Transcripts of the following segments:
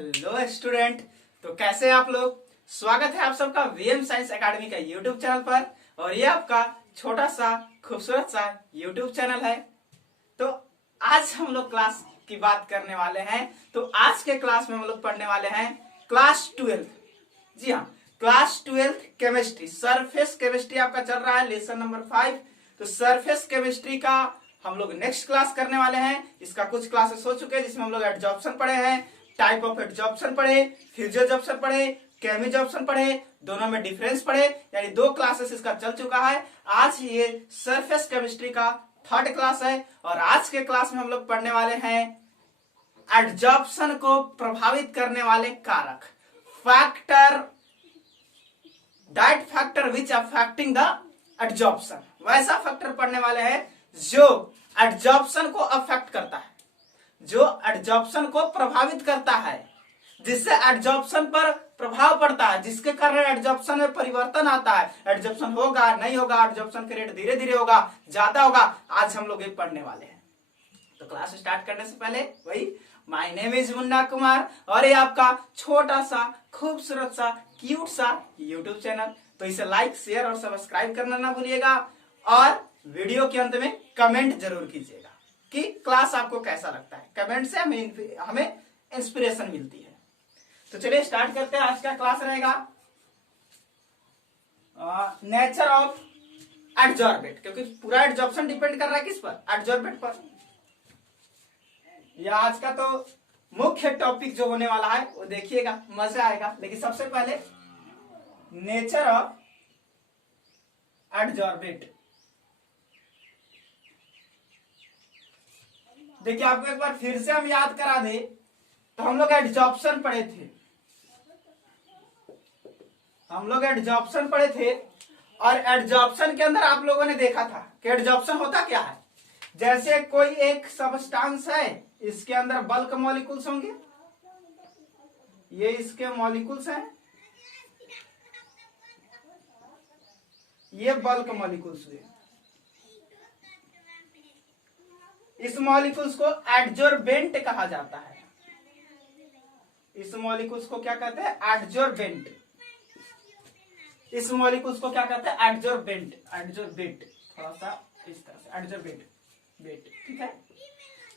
Hello student. तो कैसे हैं आप लोग। स्वागत है आप सबका वीएम साइंस एकेडमी का यूट्यूब चैनल पर। और ये आपका छोटा सा खूबसूरत सा यूट्यूब चैनल है। तो आज हम लोग क्लास की बात करने वाले हैं। तो आज के क्लास में हम लोग पढ़ने वाले हैं क्लास 12। जी हाँ, क्लास 12 केमिस्ट्री, सरफेस केमिस्ट्री आपका चल रहा है, लेसन नंबर 5। तो सरफेस केमिस्ट्री का हम लोग नेक्स्ट क्लास करने वाले हैं। इसका कुछ क्लासेस हो चुके हैं जिसमें हम लोग एडजॉर्प्शन पढ़े हैं, टाइप ऑफ एडजॉर्प्शन पढ़े, फ्यूजन पढ़े, केमिजॉर्प्शन पढ़े, दोनों में डिफरेंस पढ़े, यानी 2 क्लासेस इसका चल चुका है। आज ये सरफेस केमिस्ट्री का 3rd क्लास है और आज के क्लास में हम लोग पढ़ने वाले हैं एडजॉर्प्शन को प्रभावित करने वाले कारक, factor, that factor which affecting the adsorption. वैसा फैक्टर पढ़ने वाले हैं जो एडजॉर्प्शन को अफेक्ट करता है, जो एडजॉर्प्शन को प्रभावित करता है, जिससे एडजॉर्प्शन पर प्रभाव पड़ता है, जिसके कारण एडजॉर्प्शन में परिवर्तन आता है। एडजॉर्प्शन होगा नहीं होगा, एडजॉर्प्शन के रेट धीरे धीरे होगा, ज्यादा होगा, आज हम लोग ये पढ़ने वाले हैं। तो क्लास स्टार्ट करने से पहले वही, my name is Munna Kumar और ये आपका छोटा सा खूबसूरत सा क्यूट सा यूट्यूब चैनल। तो इसे लाइक, शेयर और सब्सक्राइब करना ना भूलिएगा और वीडियो के अंत में कमेंट जरूर कीजिएगा कि क्लास आपको कैसा लगता है। कमेंट से हमें इंस्पिरेशन मिलती है। तो चलिए स्टार्ट करते हैं। आज का क्लास रहेगा नेचर ऑफ एडजॉर्बेट, क्योंकि पूरा एडजॉर्प्शन डिपेंड कर रहा है किस पर, एडजॉर्बेट पर। यह आज का तो मुख्य टॉपिक जो होने वाला है वो देखिएगा, मजा आएगा। लेकिन सबसे पहले नेचर ऑफ एडजॉर्बेट। देखिए आपको एक बार फिर से हम याद करा दे तो हम लोग एडजॉर्प्शन पढ़े थे, और एडजॉर्प्शन के अंदर आप लोगों ने देखा था कि एडजॉर्प्शन होता क्या है। जैसे कोई एक सब्सटेंस है, इसके अंदर बल्क मॉलिक्यूल्स होंगे, ये इसके मॉलिक्यूल्स हैं, ये बल्क मॉलिक्यूल्स हुए। इस मॉलिक्यूल्स को एडजॉर्बेंट कहा जाता है। इस मॉलिक्यूल्स को क्या कहते हैं, एडजॉर्बेंट। इस मॉलिक्यूल्स को क्या कहते हैं, एडजॉर्बेंट। एडजॉर्बेंट थोड़ा सा इस तरह से, एडजॉर्बेंट, ठीक है,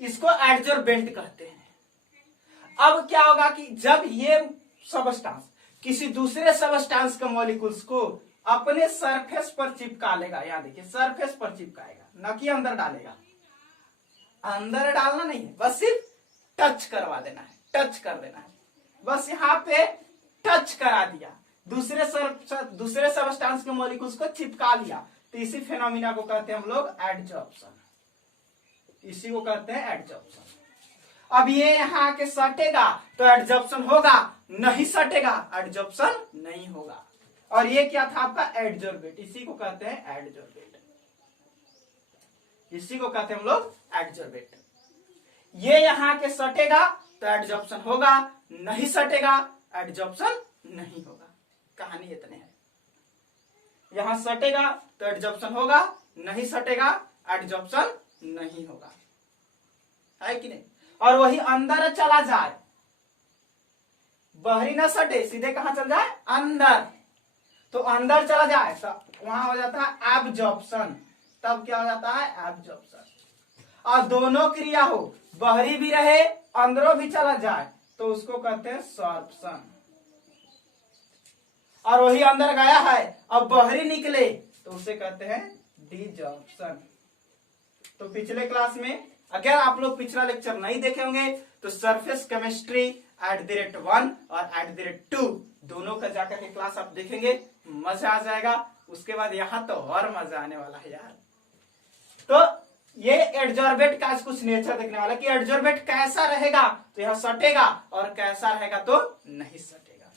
इसको एडजॉर्बेंट कहते हैं। अब क्या होगा कि जब ये सबस्टेंस किसी दूसरे सबस्टेंस के मॉलिक्यूल्स को अपने सरफेस पर चिपका लेगा, यहां देखिए सरफेस पर चिपकाएगा, न कि अंदर डालेगा। अंदर डालना नहीं है, बस सिर्फ टच करवा देना है, टच कर देना है, बस यहाँ पे टच करा दिया, दूसरे सबस्टेंस के मॉलिक्यूल्स को चिपका लिया। तो इसी फेनोमिना को कहते हैं हम लोग एडजॉर्प्शन, इसी को कहते हैं एडजॉर्प्शन। अब ये यहाँ के सटेगा तो एडजॉर्प्शन होगा, नहीं सटेगा एडजॉर्प्शन नहीं होगा। और ये क्या था आपका एडजॉर्बेट, इसी को कहते हैं एडजॉर्बेट, इसी को कहते हैं हम लोग एडजॉर्बेट। ये यहाँ के सटेगा तो एडजॉर्प्शन होगा, नहीं सटेगा एडजॉर्प्शन नहीं होगा। कहानी इतने है, यहां सटेगा तो एडजॉर्प्शन होगा, नहीं सटेगा एडजॉर्प्शन नहीं होगा, है कि नहीं। और वही अंदर चला जाए, बाहरी ना सटे, सीधे कहां चल जाए, अंदर। तो अंदर चला जाए तो वहां हो जाता है एब्जॉर्प्शन, तब क्या हो जाता है, एब्जॉर्प्शन। और दोनों क्रिया हो, बाहरी भी रहे अंदरों भी चला जाए तो उसको कहते हैं सॉर्प्शन। और वही अंदर गया है अब बाहरी निकले तो उसे कहते हैं डिजॉर्प्शन। तो पिछले क्लास में अगर आप लोग पिछला लेक्चर नहीं देखे होंगे तो सरफेस केमिस्ट्री @1 और @2 दोनों का जाकर के क्लास आप देखेंगे, मजा आ जाएगा। उसके बाद यहां तो और मजा आने वाला है यार। तो ये एडजॉर्बेट का कुछ नेचर देखने वाला कि एडजॉर्बेट कैसा रहेगा तो यहां सटेगा और कैसा रहेगा तो नहीं सटेगा।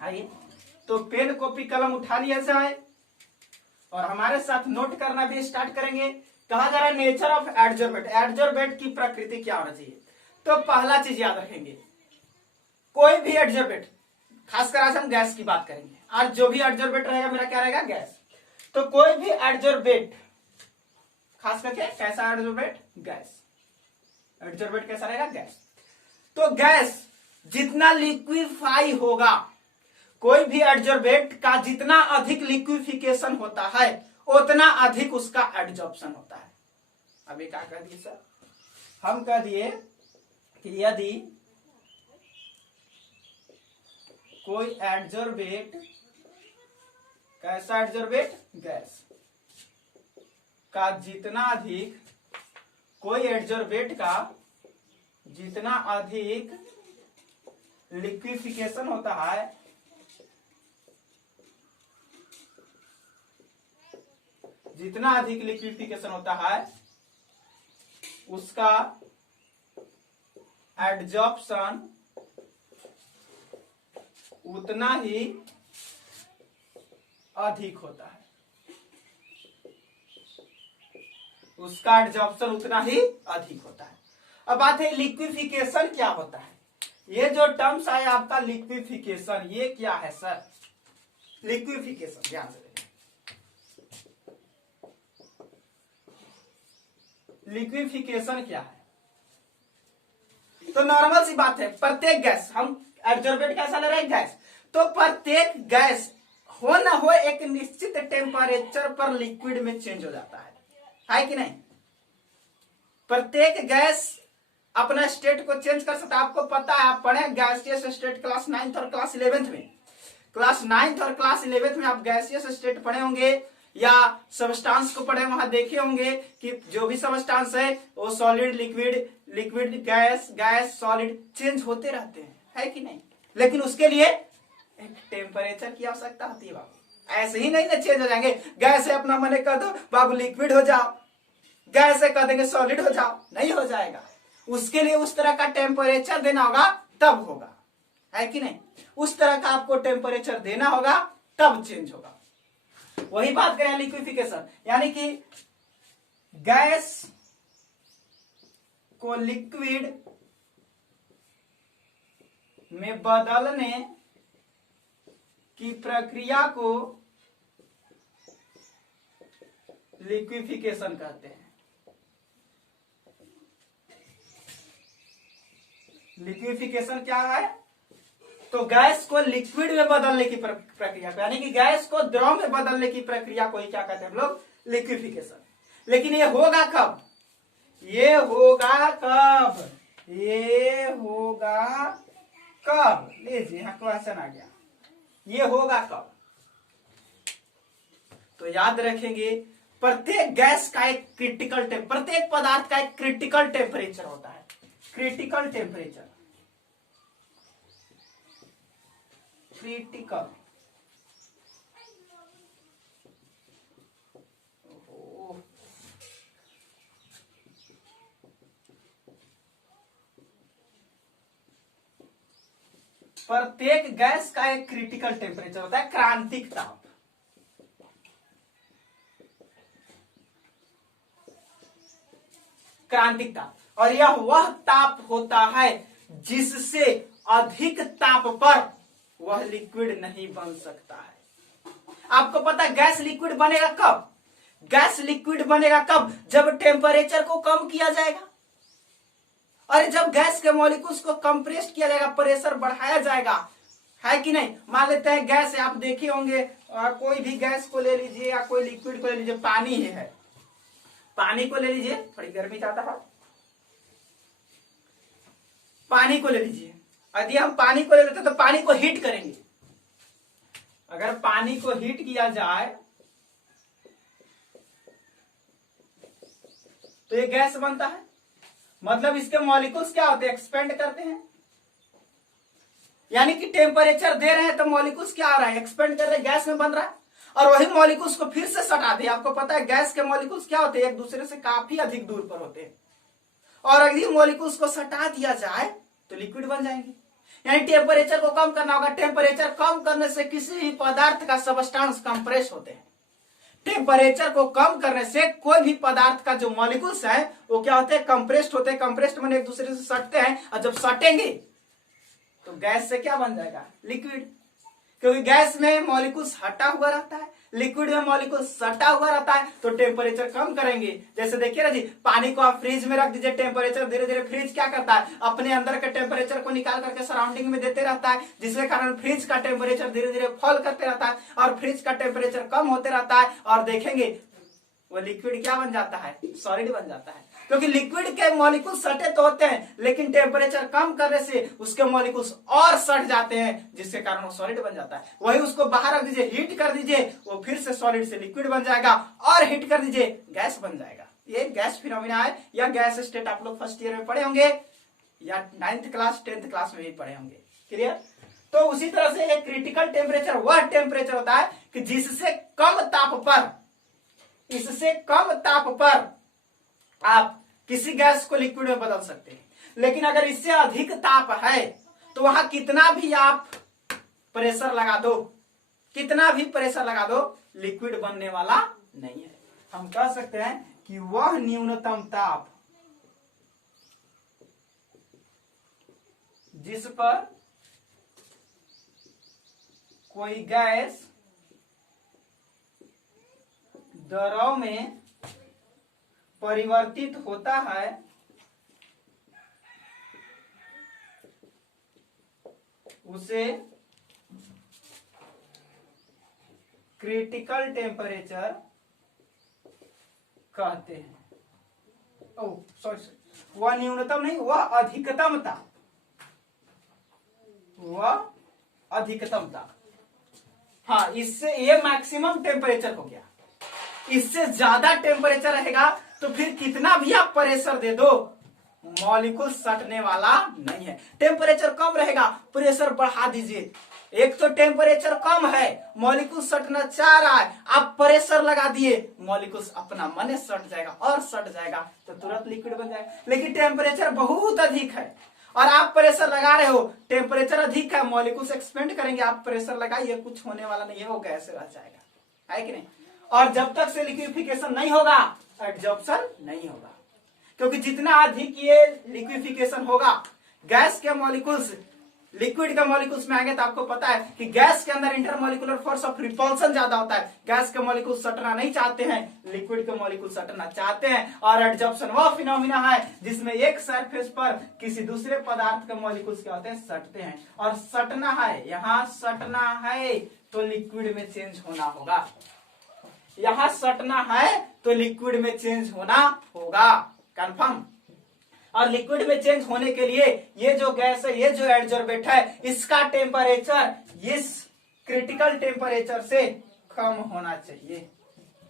आइए तो पेन कॉपी कलम उठा लिया जाए और हमारे साथ नोट करना भी स्टार्ट करेंगे। कहा जा रहा है नेचर ऑफ एडजॉर्बेट, एडजॉर्बेट की प्रकृति क्या होना चाहिए। तो पहला चीज याद रखेंगे, कोई भी एडजॉर्बेट, खासकर आज हम गैस की बात करेंगे, आज जो भी एडजॉर्बेट रहेगा मेरा क्या रहेगा, गैस। तो कोई भी एडजॉर्बेट, खास करके कैसा एडजॉर्बेट, गैस। एडजॉर्बेट कैसा रहेगा, गैस। तो गैस जितना लिक्विफाई होगा, कोई भी एडजॉर्बेंट का जितना अधिक लिक्विफिकेशन होता है उतना अधिक उसका एडजॉर्प्शन होता है। अभी क्या कह दिए सर, हम कह दिए कि यदि कोई एडजॉर्बेंट, कैसा एडजॉर्बेंट, गैस का जितना अधिक, कोई एडजॉर्बेंट का जितना अधिक लिक्विफिकेशन होता है जितना अधिक लिक्विफिकेशन होता है उसका एडजॉर्प्शन उतना ही अधिक होता है, उसका एडजॉर्प्शन उतना ही अधिक होता है। अब बात है लिक्विफिकेशन क्या होता है। ये जो टर्म्स है आपका लिक्विफिकेशन, ये क्या है सर, लिक्विफिकेशन ध्यान से, लिक्विफिकेशन क्या है। तो नॉर्मल सी बात है, प्रत्येक गैस, हम एडजॉर्बेंट कैसा ले रहे हैं, गैस, तो प्रत्येक गैस हो ना हो एक निश्चित टेम्परेचर पर लिक्विड में चेंज हो जाता है कि नहीं। प्रत्येक गैस अपना स्टेट को चेंज कर सकता है। आपको पता है, आप पढ़े गैसियस स्टेट क्लास 9th और क्लास 11th में, क्लास 9th और क्लास 11th में आप गैसियस स्टेट पढ़े होंगे या सबस्टांस को पढ़े, वहां देखे होंगे कि जो भी सबस्टांस है वो solid, liquid, liquid, gas, gas, solid change होते रहते हैं, है कि नहीं। लेकिन उसके लिए एक टेम्परेचर की आवश्यकता होती है बाबू, ऐसे ही नहीं ना चेंज हो जाएंगे। गैस है अपना मन कह दो बाबू लिक्विड हो जाओ, गैस है कह देंगे सॉलिड हो जाओ, नहीं हो जाएगा। उसके लिए उस तरह का टेम्परेचर देना होगा तब होगा, है कि नहीं। उस तरह का आपको टेम्परेचर देना होगा तब चेंज होगा। वही बात करें लिक्विफिकेशन, यानी कि गैस को लिक्विड में बदलने की प्रक्रिया को लिक्विफिकेशन कहते हैं। लिक्विफिकेशन क्या है, तो गैस को लिक्विड में बदलने की प्रक्रिया, यानी कि गैस को द्रव में बदलने की प्रक्रिया को ही क्या कहते हैं हम लोग, लिक्विफिकेशन। लेकिन ये होगा कब, ये होगा कब, ये होगा कब, लीजिए यहां क्वेश्चन आ गया, ये होगा कब। तो याद रखेंगे प्रत्येक गैस का एक क्रिटिकल प्रत्येक पदार्थ का एक क्रिटिकल टेम्परेचर होता है, क्रिटिकल टेम्परेचर, क्रिटिकल। प्रत्येक गैस का एक क्रिटिकल टेम्परेचर होता है, क्रांतिक ताप। क्रांतिक ताप, और यह वह ताप होता है जिससे अधिक ताप पर वह लिक्विड नहीं बन सकता है। आपको पता है गैस लिक्विड बनेगा कब, गैस लिक्विड बनेगा कब, जब टेम्परेचर को कम किया जाएगा। और जब गैस के मॉलिक्यूल्स को कंप्रेस किया जाएगा, प्रेशर बढ़ाया जाएगा, है कि नहीं। मान लेते हैं गैस है, आप देखे होंगे, कोई भी गैस को ले लीजिए या कोई लिक्विड को ले लीजिए, पानी ही है, पानी को ले लीजिए, थोड़ी गर्मी चाहता है, पानी को ले लीजिए। यदि हम पानी को ले लेते तो पानी को हीट करेंगे, अगर पानी को हीट किया जाए तो ये गैस बनता है। मतलब इसके मॉलिक्यूल्स क्या होते हैं, एक्सपेंड करते हैं, यानी कि टेम्परेचर दे रहे हैं तो मॉलिक्यूल्स क्या आ रहा है, एक्सपेंड कर रहे हैं, गैस में बन रहा है। और वही मॉलिक्यूल्स को फिर से सटा दे। आपको पता है गैस के मॉलिक्यूल्स क्या होते हैं, एक दूसरे से काफी अधिक दूर पर होते हैं, और यदि मॉलिक्यूल्स को सटा दिया जाए तो लिक्विड बन जाएंगे। यानी टेम्परेचर को कम करना होगा। टेम्परेचर कम करने से किसी भी पदार्थ का सबस्टांस कंप्रेस होते हैं। टेम्परेचर को कम करने से कोई भी पदार्थ का जो मॉलिक्यूल्स है वो क्या होते हैं, कंप्रेस्ड होते हैं। कंप्रेस्ड माने एक दूसरे से सटते हैं, और जब सटेंगे तो गैस से क्या बन जाएगा, लिक्विड। क्योंकि गैस में मॉलिक्यूल्स हटा हुआ रहता है, लिक्विड में मॉलिक्यूल सटा हुआ रहता है तो टेम्परेचर कम करेंगे। जैसे देखिए ना जी, पानी को आप फ्रिज में रख दीजिए, टेम्परेचर धीरे धीरे फ्रिज क्या करता है, अपने अंदर के टेम्परेचर को निकाल करके सराउंडिंग में देते रहता है, जिसके कारण फ्रिज का टेम्परेचर धीरे धीरे फॉल करते रहता है और फ्रिज का टेम्परेचर कम होते रहता है, और देखेंगे वो लिक्विड क्या बन जाता है, सॉलिड बन जाता है। क्योंकि लिक्विड के मॉलिक्यूल सटे तो होते हैं, लेकिन टेम्परेचर कम करने से उसके मॉलिक्यूल्स और सट जाते हैं, जिसके कारण वो सॉलिड बन जाता है। वही उसको बाहर रख दीजिए, हीट कर दीजिए, वो फिर से सॉलिड से लिक्विड बन जाएगा, और हीट कर दीजिए गैस बन जाएगा। ये गैस फिनोमिना है, या गैस स्टेट आप लोग फर्स्ट ईयर में पढ़े होंगे, या 9th क्लास 10th क्लास में भी पढ़े होंगे। क्लियर? तो उसी तरह से एक क्रिटिकल टेम्परेचर वह टेम्परेचर होता है कि जिससे कम ताप पर, इससे कम ताप पर आप किसी गैस को लिक्विड में बदल सकते हैं। लेकिन अगर इससे अधिक ताप है तो वहां कितना भी आप प्रेशर लगा दो, कितना भी प्रेशर लगा दो, लिक्विड बनने वाला नहीं है। हम कह सकते हैं कि वह न्यूनतम ताप जिस पर कोई गैस द्रव में परिवर्तित होता है उसे क्रिटिकल टेम्परेचर कहते हैं। ओह सॉरी, वह न्यूनतम नहीं, वह अधिकतम ताप, वह अधिकतम ताप। हाँ, इससे ये मैक्सिमम टेम्परेचर हो गया। इससे ज्यादा टेम्परेचर रहेगा तो फिर कितना भी आप प्रेशर दे दो, मॉलिक्यूल सटने वाला नहीं है। टेम्परेचर कम रहेगा, प्रेशर बढ़ा दीजिए। एक तो टेम्परेचर कम है, मॉलिक्यूल सटना चाह रहा है, आप प्रेशर लगा दिए, मॉलिक्यूल अपना मन सट जाएगा और सट जाएगा तो तुरंत लिक्विड बन जाएगा। लेकिन टेम्परेचर बहुत अधिक है और आप प्रेशर लगा रहे हो, टेम्परेचर अधिक है, मॉलिक्यूल्स एक्सपेंड करेंगे, आप प्रेशर लगाइए, कुछ होने वाला नहीं है, वो गैस रह जाएगा, है कि नहीं? और जब तक से लिक्विफिकेशन नहीं होगा, एडजॉर्प्शन नहीं होगा। क्योंकि जितना अधिक ये लिक्विफिकेशन होगा, गैस के मॉलिक्यूल्स लिक्विड के मॉलिक्यूल्स में आएंगे तो आपको पता है कि गैस के अंदर इंटरमॉलिक्यूलर फोर्स ऑफ रिपल्सन ज्यादा होता है। गैस के मॉलिक्यूल सटना नहीं चाहते हैं, लिक्विड के मॉलिक्यूल सटना चाहते हैं। और एडजॉर्प्शन वह फिनोमिना है जिसमें एक सरफेस पर किसी दूसरे पदार्थ के मॉलिक्यूल्स क्या होते हैं, सटते हैं। और सटना है, यहाँ सटना है तो लिक्विड में चेंज होना होगा, यहां सटना है तो लिक्विड में चेंज होना होगा, कंफर्म। और लिक्विड में चेंज होने के लिए ये जो गैस है, ये जो एडजॉर्बेट है, इसका टेम्परेचर इस क्रिटिकल टेम्परेचर से कम होना चाहिए,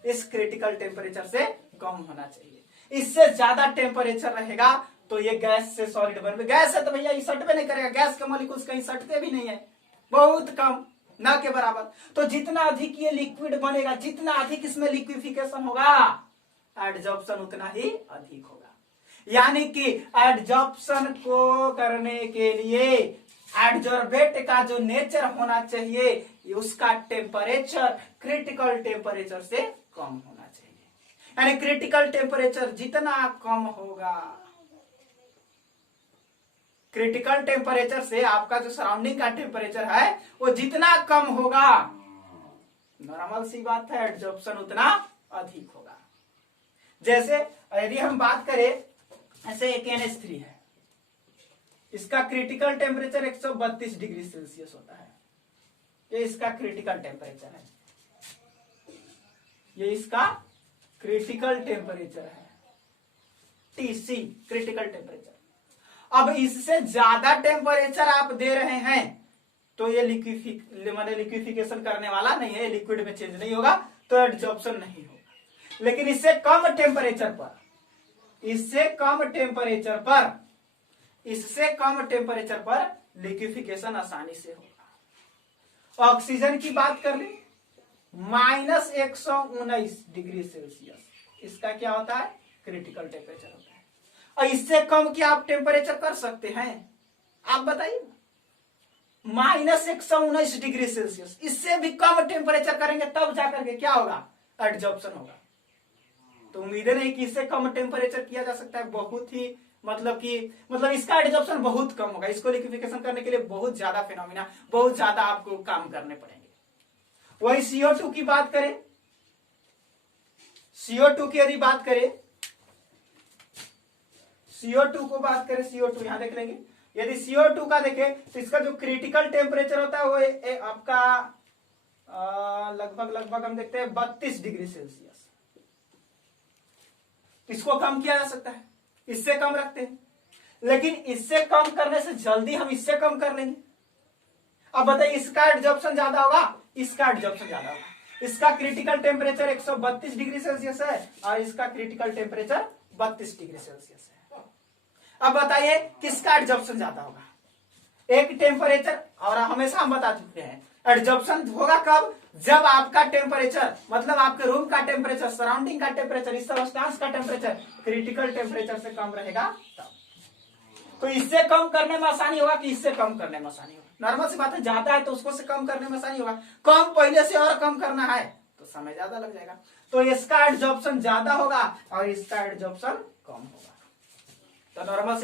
इस क्रिटिकल टेम्परेचर से कम होना चाहिए। इससे ज्यादा टेम्परेचर रहेगा तो ये गैस से सॉलिड बन, गैस है तो भैया ये सटवे नहीं करेगा, गैस के मॉलिक्यूल्स कहीं सटते भी नहीं है, बहुत कम, ना के बराबर। तो जितना अधिक ये लिक्विड बनेगा, जितना अधिक इसमें लिक्विफिकेशन होगा, एडजॉर्प्शन उतना ही अधिक होगा। यानी कि एडजॉर्प्शन को करने के लिए एडजॉर्बेट का जो नेचर होना चाहिए, उसका टेम्परेचर क्रिटिकल टेम्परेचर से कम होना चाहिए। यानी क्रिटिकल टेम्परेचर जितना कम होगा, क्रिटिकल टेम्परेचर से आपका जो सराउंडिंग का टेम्परेचर है वो जितना कम होगा, नॉर्मल सी बात है, एडजॉर्प्शन उतना अधिक होगा। जैसे यदि हम बात करें, ऐसे एक NH3 है, इसका क्रिटिकल टेम्परेचर 132 डिग्री सेल्सियस होता है, ये इसका क्रिटिकल टेम्परेचर है, ये इसका क्रिटिकल टेम्परेचर है, TC क्रिटिकल टेम्परेचर। अब इससे ज्यादा टेम्परेचर आप दे रहे हैं तो ये लिक्विफिकेशन करने वाला नहीं है, लिक्विड में चेंज नहीं होगा तो एडजॉर्प्शन नहीं होगा। लेकिन इससे कम टेम्परेचर पर, इससे कम टेम्परेचर पर, इससे कम टेम्परेचर पर लिक्विफिकेशन आसानी से होगा। ऑक्सीजन की बात कर ले, -119 डिग्री सेल्सियस इसका क्या होता है, क्रिटिकल टेम्परेचर होता है। और इससे कम क्या आप टेम्परेचर कर सकते हैं, आप बताइए। -119 डिग्री सेल्सियस, इससे भी कम टेम्परेचर करेंगे तब जाकर के क्या होगा, एडजॉर्प्शन होगा। तो उम्मीद नहीं कि इससे कम टेम्परेचर किया जा सकता है, बहुत ही मतलब इसका एडजॉर्प्शन बहुत कम होगा। इसको लिक्विफिकेशन करने के लिए बहुत ज्यादा फिनोमिना, बहुत ज्यादा आपको काम करने पड़ेंगे। वही CO2 की बात करें, CO2 की यदि बात करें, CO2 को बात करें, CO2 यहां देख लेंगे। यदि CO2 का देखें तो इसका जो क्रिटिकल टेम्परेचर होता है वो आपका लगभग हम देखते हैं 32 डिग्री सेल्सियस। इसको कम किया जा सकता है, इससे कम रखते हैं, लेकिन इससे कम करने से जल्दी हम इससे कम कर लेंगे। अब बताइए इसका एडजॉर्प्शन ज्यादा होगा, इसका एडजॉर्प्शन ज्यादा होगा। इसका क्रिटिकल टेम्परेचर 132 डिग्री सेल्सियस है और इसका क्रिटिकल टेम्परेचर 32 डिग्री सेल्सियस है। अब बताइए किसका एडजॉर्प्शन ज्यादा होगा। एक टेम्परेचर, और हमेशा हम बता चुके हैं एडजॉर्प्शन होगा कब, जब आपका टेम्परेचर मतलब आपके रूम का टेम्परेचर, सराउंडिंग का टेम्परेचर, इस सबस्टेंस का टेम्परेचर क्रिटिकल टेम्परेचर से कम रहेगा तब। तो इससे कम करने में आसानी होगा कि इससे कम करने में आसानी होगा। नॉर्मल सी बात है, ज्यादा है तो उसको से कम करने में आसानी होगा, कम पहले से और कम करना है तो समय ज्यादा लग जाएगा। तो इसका एडजॉर्प्शन ज्यादा होगा और इसका एडजॉर्प्शन कम होगा। तो नॉर्मल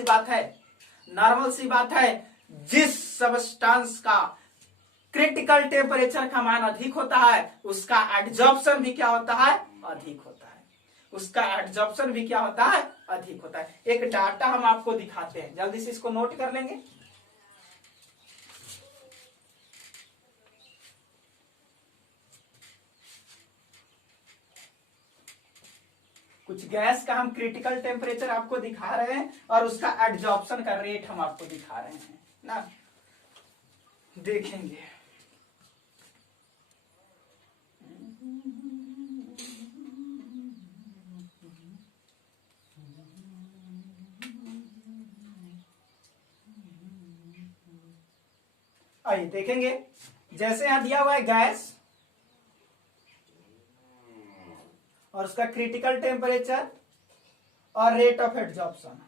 सी बात है जिस सबस्टेंस का क्रिटिकल टेम्परेचर का मान अधिक होता है उसका एडजॉर्प्शन भी क्या होता है, अधिक होता है। उसका एडजॉर्प्शन भी क्या होता है, अधिक होता है। एक डाटा हम आपको दिखाते हैं, जल्दी से इसको नोट कर लेंगे। कुछ गैस का हम क्रिटिकल टेम्परेचर आपको दिखा रहे हैं और उसका एडजॉर्प्शन का रेट हम आपको दिखा रहे हैं ना, देखेंगे। आइए देखेंगे, जैसे यहां दिया हुआ है गैस और उसका क्रिटिकल टेम्परेचर और रेट ऑफ एडजॉर्प्शन।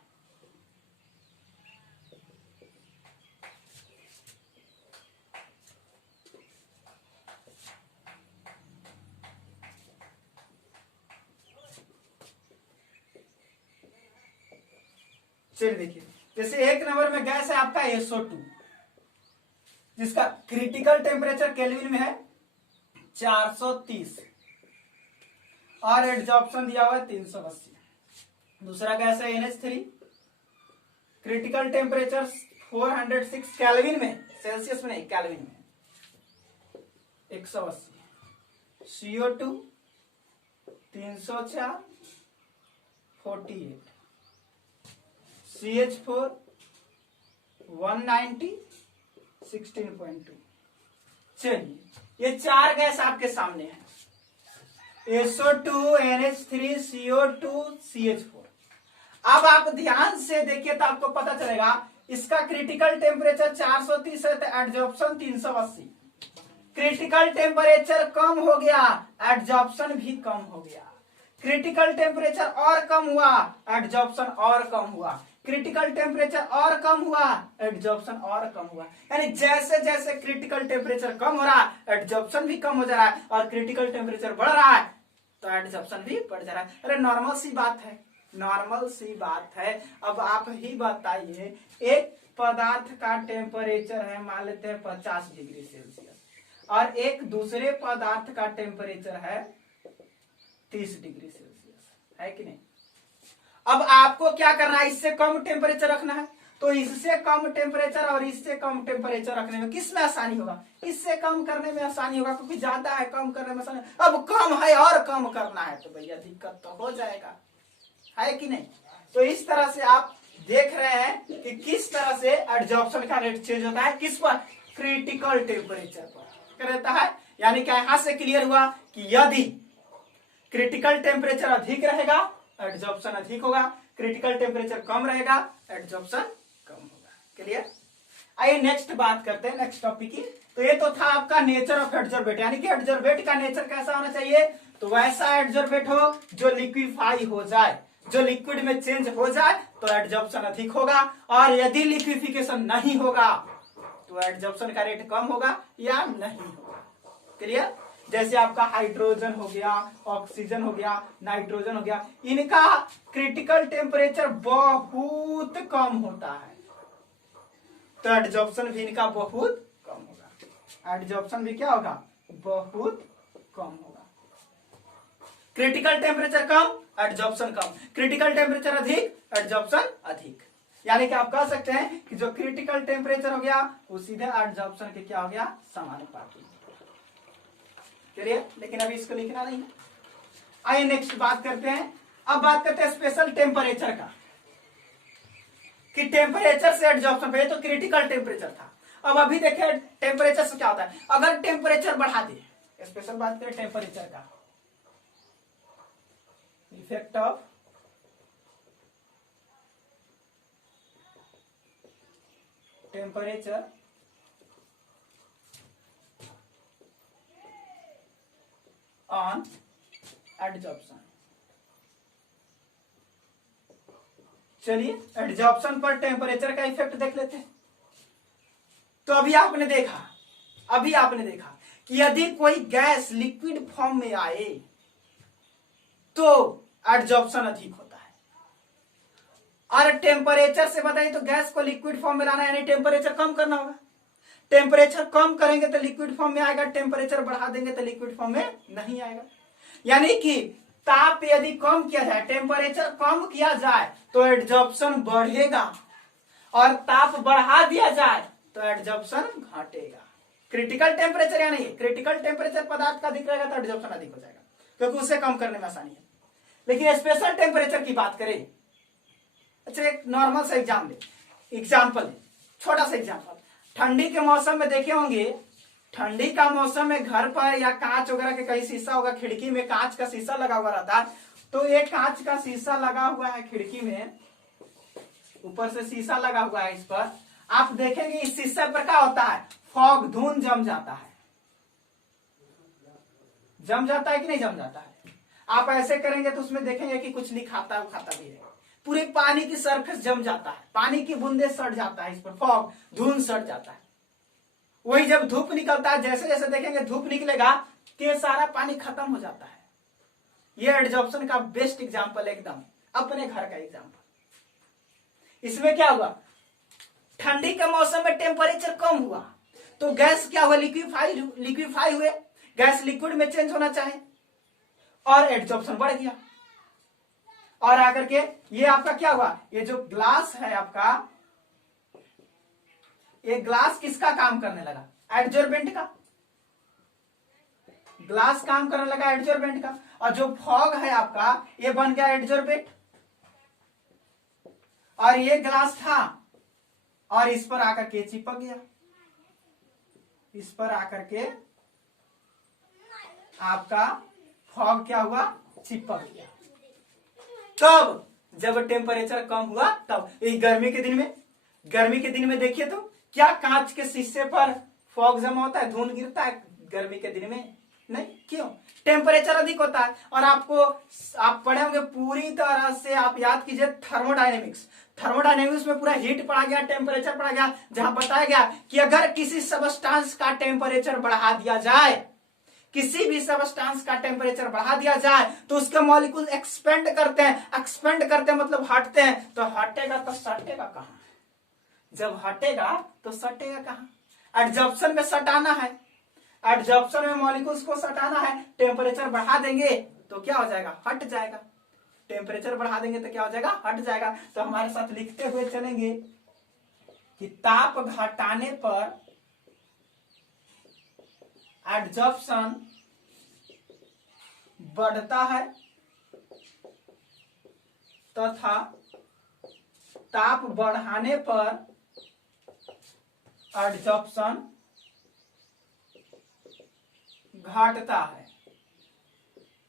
चलिए देखिए, जैसे एक नंबर में गैस है आपका SO2 जिसका क्रिटिकल टेम्परेचर केल्विन में है 430 और एडजॉर्प्शन दिया हुआ है 380। दूसरा गैस है NH3, क्रिटिकल टेम्परेचर 406 केल्विन में, सेल्सियस में नहीं केल्विन में 180। CO2 304 48, CH4 190 16.2। चलिए ये चार गैस आपके सामने है, SO2 NH3 CO2 CH4। अब आप ध्यान से देखिए तो आपको पता चलेगा इसका क्रिटिकल टेम्परेचर 430 है तो एडजॉर्प्शन 380। क्रिटिकल टेम्परेचर कम हो गया, एडजॉर्प्शन भी कम हो गया। क्रिटिकल टेम्परेचर और कम हुआ, एडजॉर्प्शन और कम हुआ। क्रिटिकल टेम्परेचर और कम हुआ, एडजॉर्प्शन और कम हुआ। यानी जैसे जैसे क्रिटिकल टेम्परेचर कम हो रहा है एडजॉर्प्शन भी कम हो जा रहा है, और क्रिटिकल टेम्परेचर बढ़ रहा है तो एडजॉर्प्शन भी बढ़ जा रहा है। अरे नॉर्मल सी बात है, नॉर्मल सी बात है। अब आप ही बताइए, एक पदार्थ का टेम्परेचर है मान लेते हैं 50 डिग्री सेल्सियस और एक दूसरे पदार्थ का टेम्परेचर है 30 डिग्री सेल्सियस, है कि नहीं। अब आपको क्या करना है, इससे कम टेम्परेचर रखना है, तो इससे कम टेम्परेचर और इससे कम टेम्परेचर रखने में किस में आसानी होगा, इससे कम करने में आसानी होगा, क्योंकि ज्यादा है कम करने में आसानी। अब कम है और कम करना है तो भैया दिक्कत तो हो जाएगा, है कि नहीं। तो इस तरह से आप देख रहे हैं कि किस तरह से एडजॉर्प्शन का रेट चेंज होता है, किस पर, क्रिटिकल टेम्परेचर पर रहता है। यानी क्या यहां से क्लियर हुआ कि यदि क्रिटिकल टेम्परेचर अधिक रहेगा एडजॉर्प्शन अधिक होगा, क्रिटिकल टेम्परेचर कम रहेगा एडजॉर्प्शन कम होगा। क्लियर। आइए नेक्स्ट बात करते हैं, नेक्स्ट टॉपिक की। तो ये तो था आपका नेचर ऑफ एडजॉर्बेट, यानी कि एडजॉर्बेट का नेचर कैसा होना चाहिए, तो वैसा एडजॉर्बेट हो जो लिक्विफाई हो जाए, जो लिक्विड में चेंज हो जाए तो एडजॉर्प्शन अधिक होगा, और यदि लिक्विफिकेशन नहीं होगा तो एडजॉर्प्शन का रेट कम होगा या नहीं होगा। क्लियर। जैसे आपका हाइड्रोजन हो गया, ऑक्सीजन हो गया, नाइट्रोजन हो गया, इनका क्रिटिकल टेम्परेचर बहुत कम होता है तो एडजॉर्प्शन भी इनका बहुत कम होगा, एडजॉर्प्शन भी क्या होगा, बहुत कम होगा। क्रिटिकल टेम्परेचर कम, एडजॉर्प्शन कम, क्रिटिकल टेम्परेचर अधिक, एडजॉर्प्शन अधिक। यानी कि आप कह सकते हैं कि जो क्रिटिकल टेम्परेचर हो गया वो सीधे एडजॉर्प्शन के क्या हो गया, समानुपाती। चलिए, लेकिन अभी इसको लिखना नहीं है। आइए नेक्स्ट बात करते हैं। अब बात करते हैं स्पेशल टेम्परेचर का, कि टेम्परेचर से एडजॉर्प्शन पे, तो क्रिटिकल टेम्परेचर था। अब अभी देखिए टेम्परेचर से क्या होता है, अगर टेम्परेचर बढ़ा दे, स्पेशल बात करें टेम्परेचर का, effect of temperature on adsorption. चलिए एडजॉर्प्शन पर टेम्परेचर का इफेक्ट देख लेते हैं। तो अभी आपने देखा कि यदि कोई गैस लिक्विड फॉर्म में आए तो एडजॉर्प्शन अधिक होता है, और टेम्परेचर से बताइए तो गैस को लिक्विड फॉर्म में लाना यानी टेम्परेचर कम करना होगा। टेम्परेचर कम करेंगे तो लिक्विड फॉर्म में आएगा, टेम्परेचर बढ़ा देंगे तो लिक्विड फॉर्म में नहीं आएगा। यानी कि ताप यदि कम किया जाए, टेम्परेचर कम किया जाए तो एडजॉर्प्शन बढ़ेगा, और ताप बढ़ा दिया जाए तो एडजॉर्प्शन घटेगा। क्रिटिकल टेम्परेचर या नहीं, क्रिटिकल टेम्परेचर पदार्थ का अधिक रहेगा तो एडजॉर्प्शन अधिक हो जाएगा, क्योंकि उसे कम करने में आसानी है। लेकिन स्पेशल टेम्परेचर की बात करें, अच्छा एक नॉर्मल सा एग्जाम्पल, छोटा सा एग्जाम्पल। ठंडी के मौसम में देखे होंगे, ठंडी का मौसम में घर पर या कांच वगैरह के कहीं शीशा होगा, खिड़की में कांच का शीशा लगा हुआ रहता है, तो एक कांच का शीशा लगा हुआ है खिड़की में, ऊपर से शीशा लगा हुआ है इस पर, आप देखेंगे इस शीशे पर क्या होता है, फॉग, धुंध जम जाता है। जम जाता है कि नहीं जम जाता है? आप ऐसे करेंगे तो उसमें देखेंगे कि कुछ लिखाता है, खाता भी है। पूरे पानी की सरफेस जम जाता है, पानी की बूंदे सड़ जाता है, इस पर फॉग, धुंध सड़ जाता है। वही जब धूप निकलता है, जैसे जैसे देखेंगे धूप निकलेगा कि सारा पानी खत्म हो जाता है। ये एडजॉर्प्शन का बेस्ट एग्जांपल है, एकदम अपने घर का एग्जांपल। इसमें क्या हुआ, ठंडी के मौसम में टेम्परेचर कम हुआ तो गैस क्या हुआ, लिक्विफाई हुए, गैस लिक्विड में चेंज होना चाहे, और एडजॉर्प्शन बढ़ गया। और आकर के ये आपका क्या हुआ, ये जो ग्लास है आपका, ये ग्लास किसका काम करने लगा, एडजॉर्बेंट का। ग्लास काम करने लगा एडजॉर्बेंट का, और जो फॉग है आपका ये बन गया एडजॉर्बेंट। और ये ग्लास था और इस पर आकर के चिपक गया, इस पर आकर के आपका फॉग क्या हुआ, चिपक गया। तब जब टेम्परेचर कम हुआ तब, गर्मी के दिन में देखिए तो क्या कांच के शीशे पर फॉग जमा होता है, धुंध गिरता है गर्मी के दिन में? नहीं, क्यों? टेम्परेचर अधिक होता है। और आप पढ़े होंगे पूरी तरह से, आप याद कीजिए थर्मोडायनेमिक्स में पूरा हीट पढ़ा गया, टेम्परेचर पढ़ा गया, जहां बताया गया कि अगर किसी सबस्टांस का टेम्परेचर बढ़ा दिया जाए, किसी भी सबस्टांस का टेम्परेचर बढ़ा दिया जाए तो उसके मॉलिक्यूल एक्सपेंड करते हैं मतलब हटते हैं, तो हटेगा तो सटेगा कहां? जब हटेगा तो सटेगा कहां? एडजॉर्प्शन में सटाना है, एडजॉर्प्शन में मॉलिक्यूल्स को सटाना है। टेम्परेचर बढ़ा देंगे तो क्या हो जाएगा, हट जाएगा। टेम्परेचर बढ़ा देंगे तो क्या हो जाएगा, हट जाएगा। तो हमारे साथ लिखते हुए चलेंगे कि ताप घटाने पर एडजॉर्प्शन बढ़ता है तथा ताप बढ़ाने पर एडजॉर्प्शन घटता है।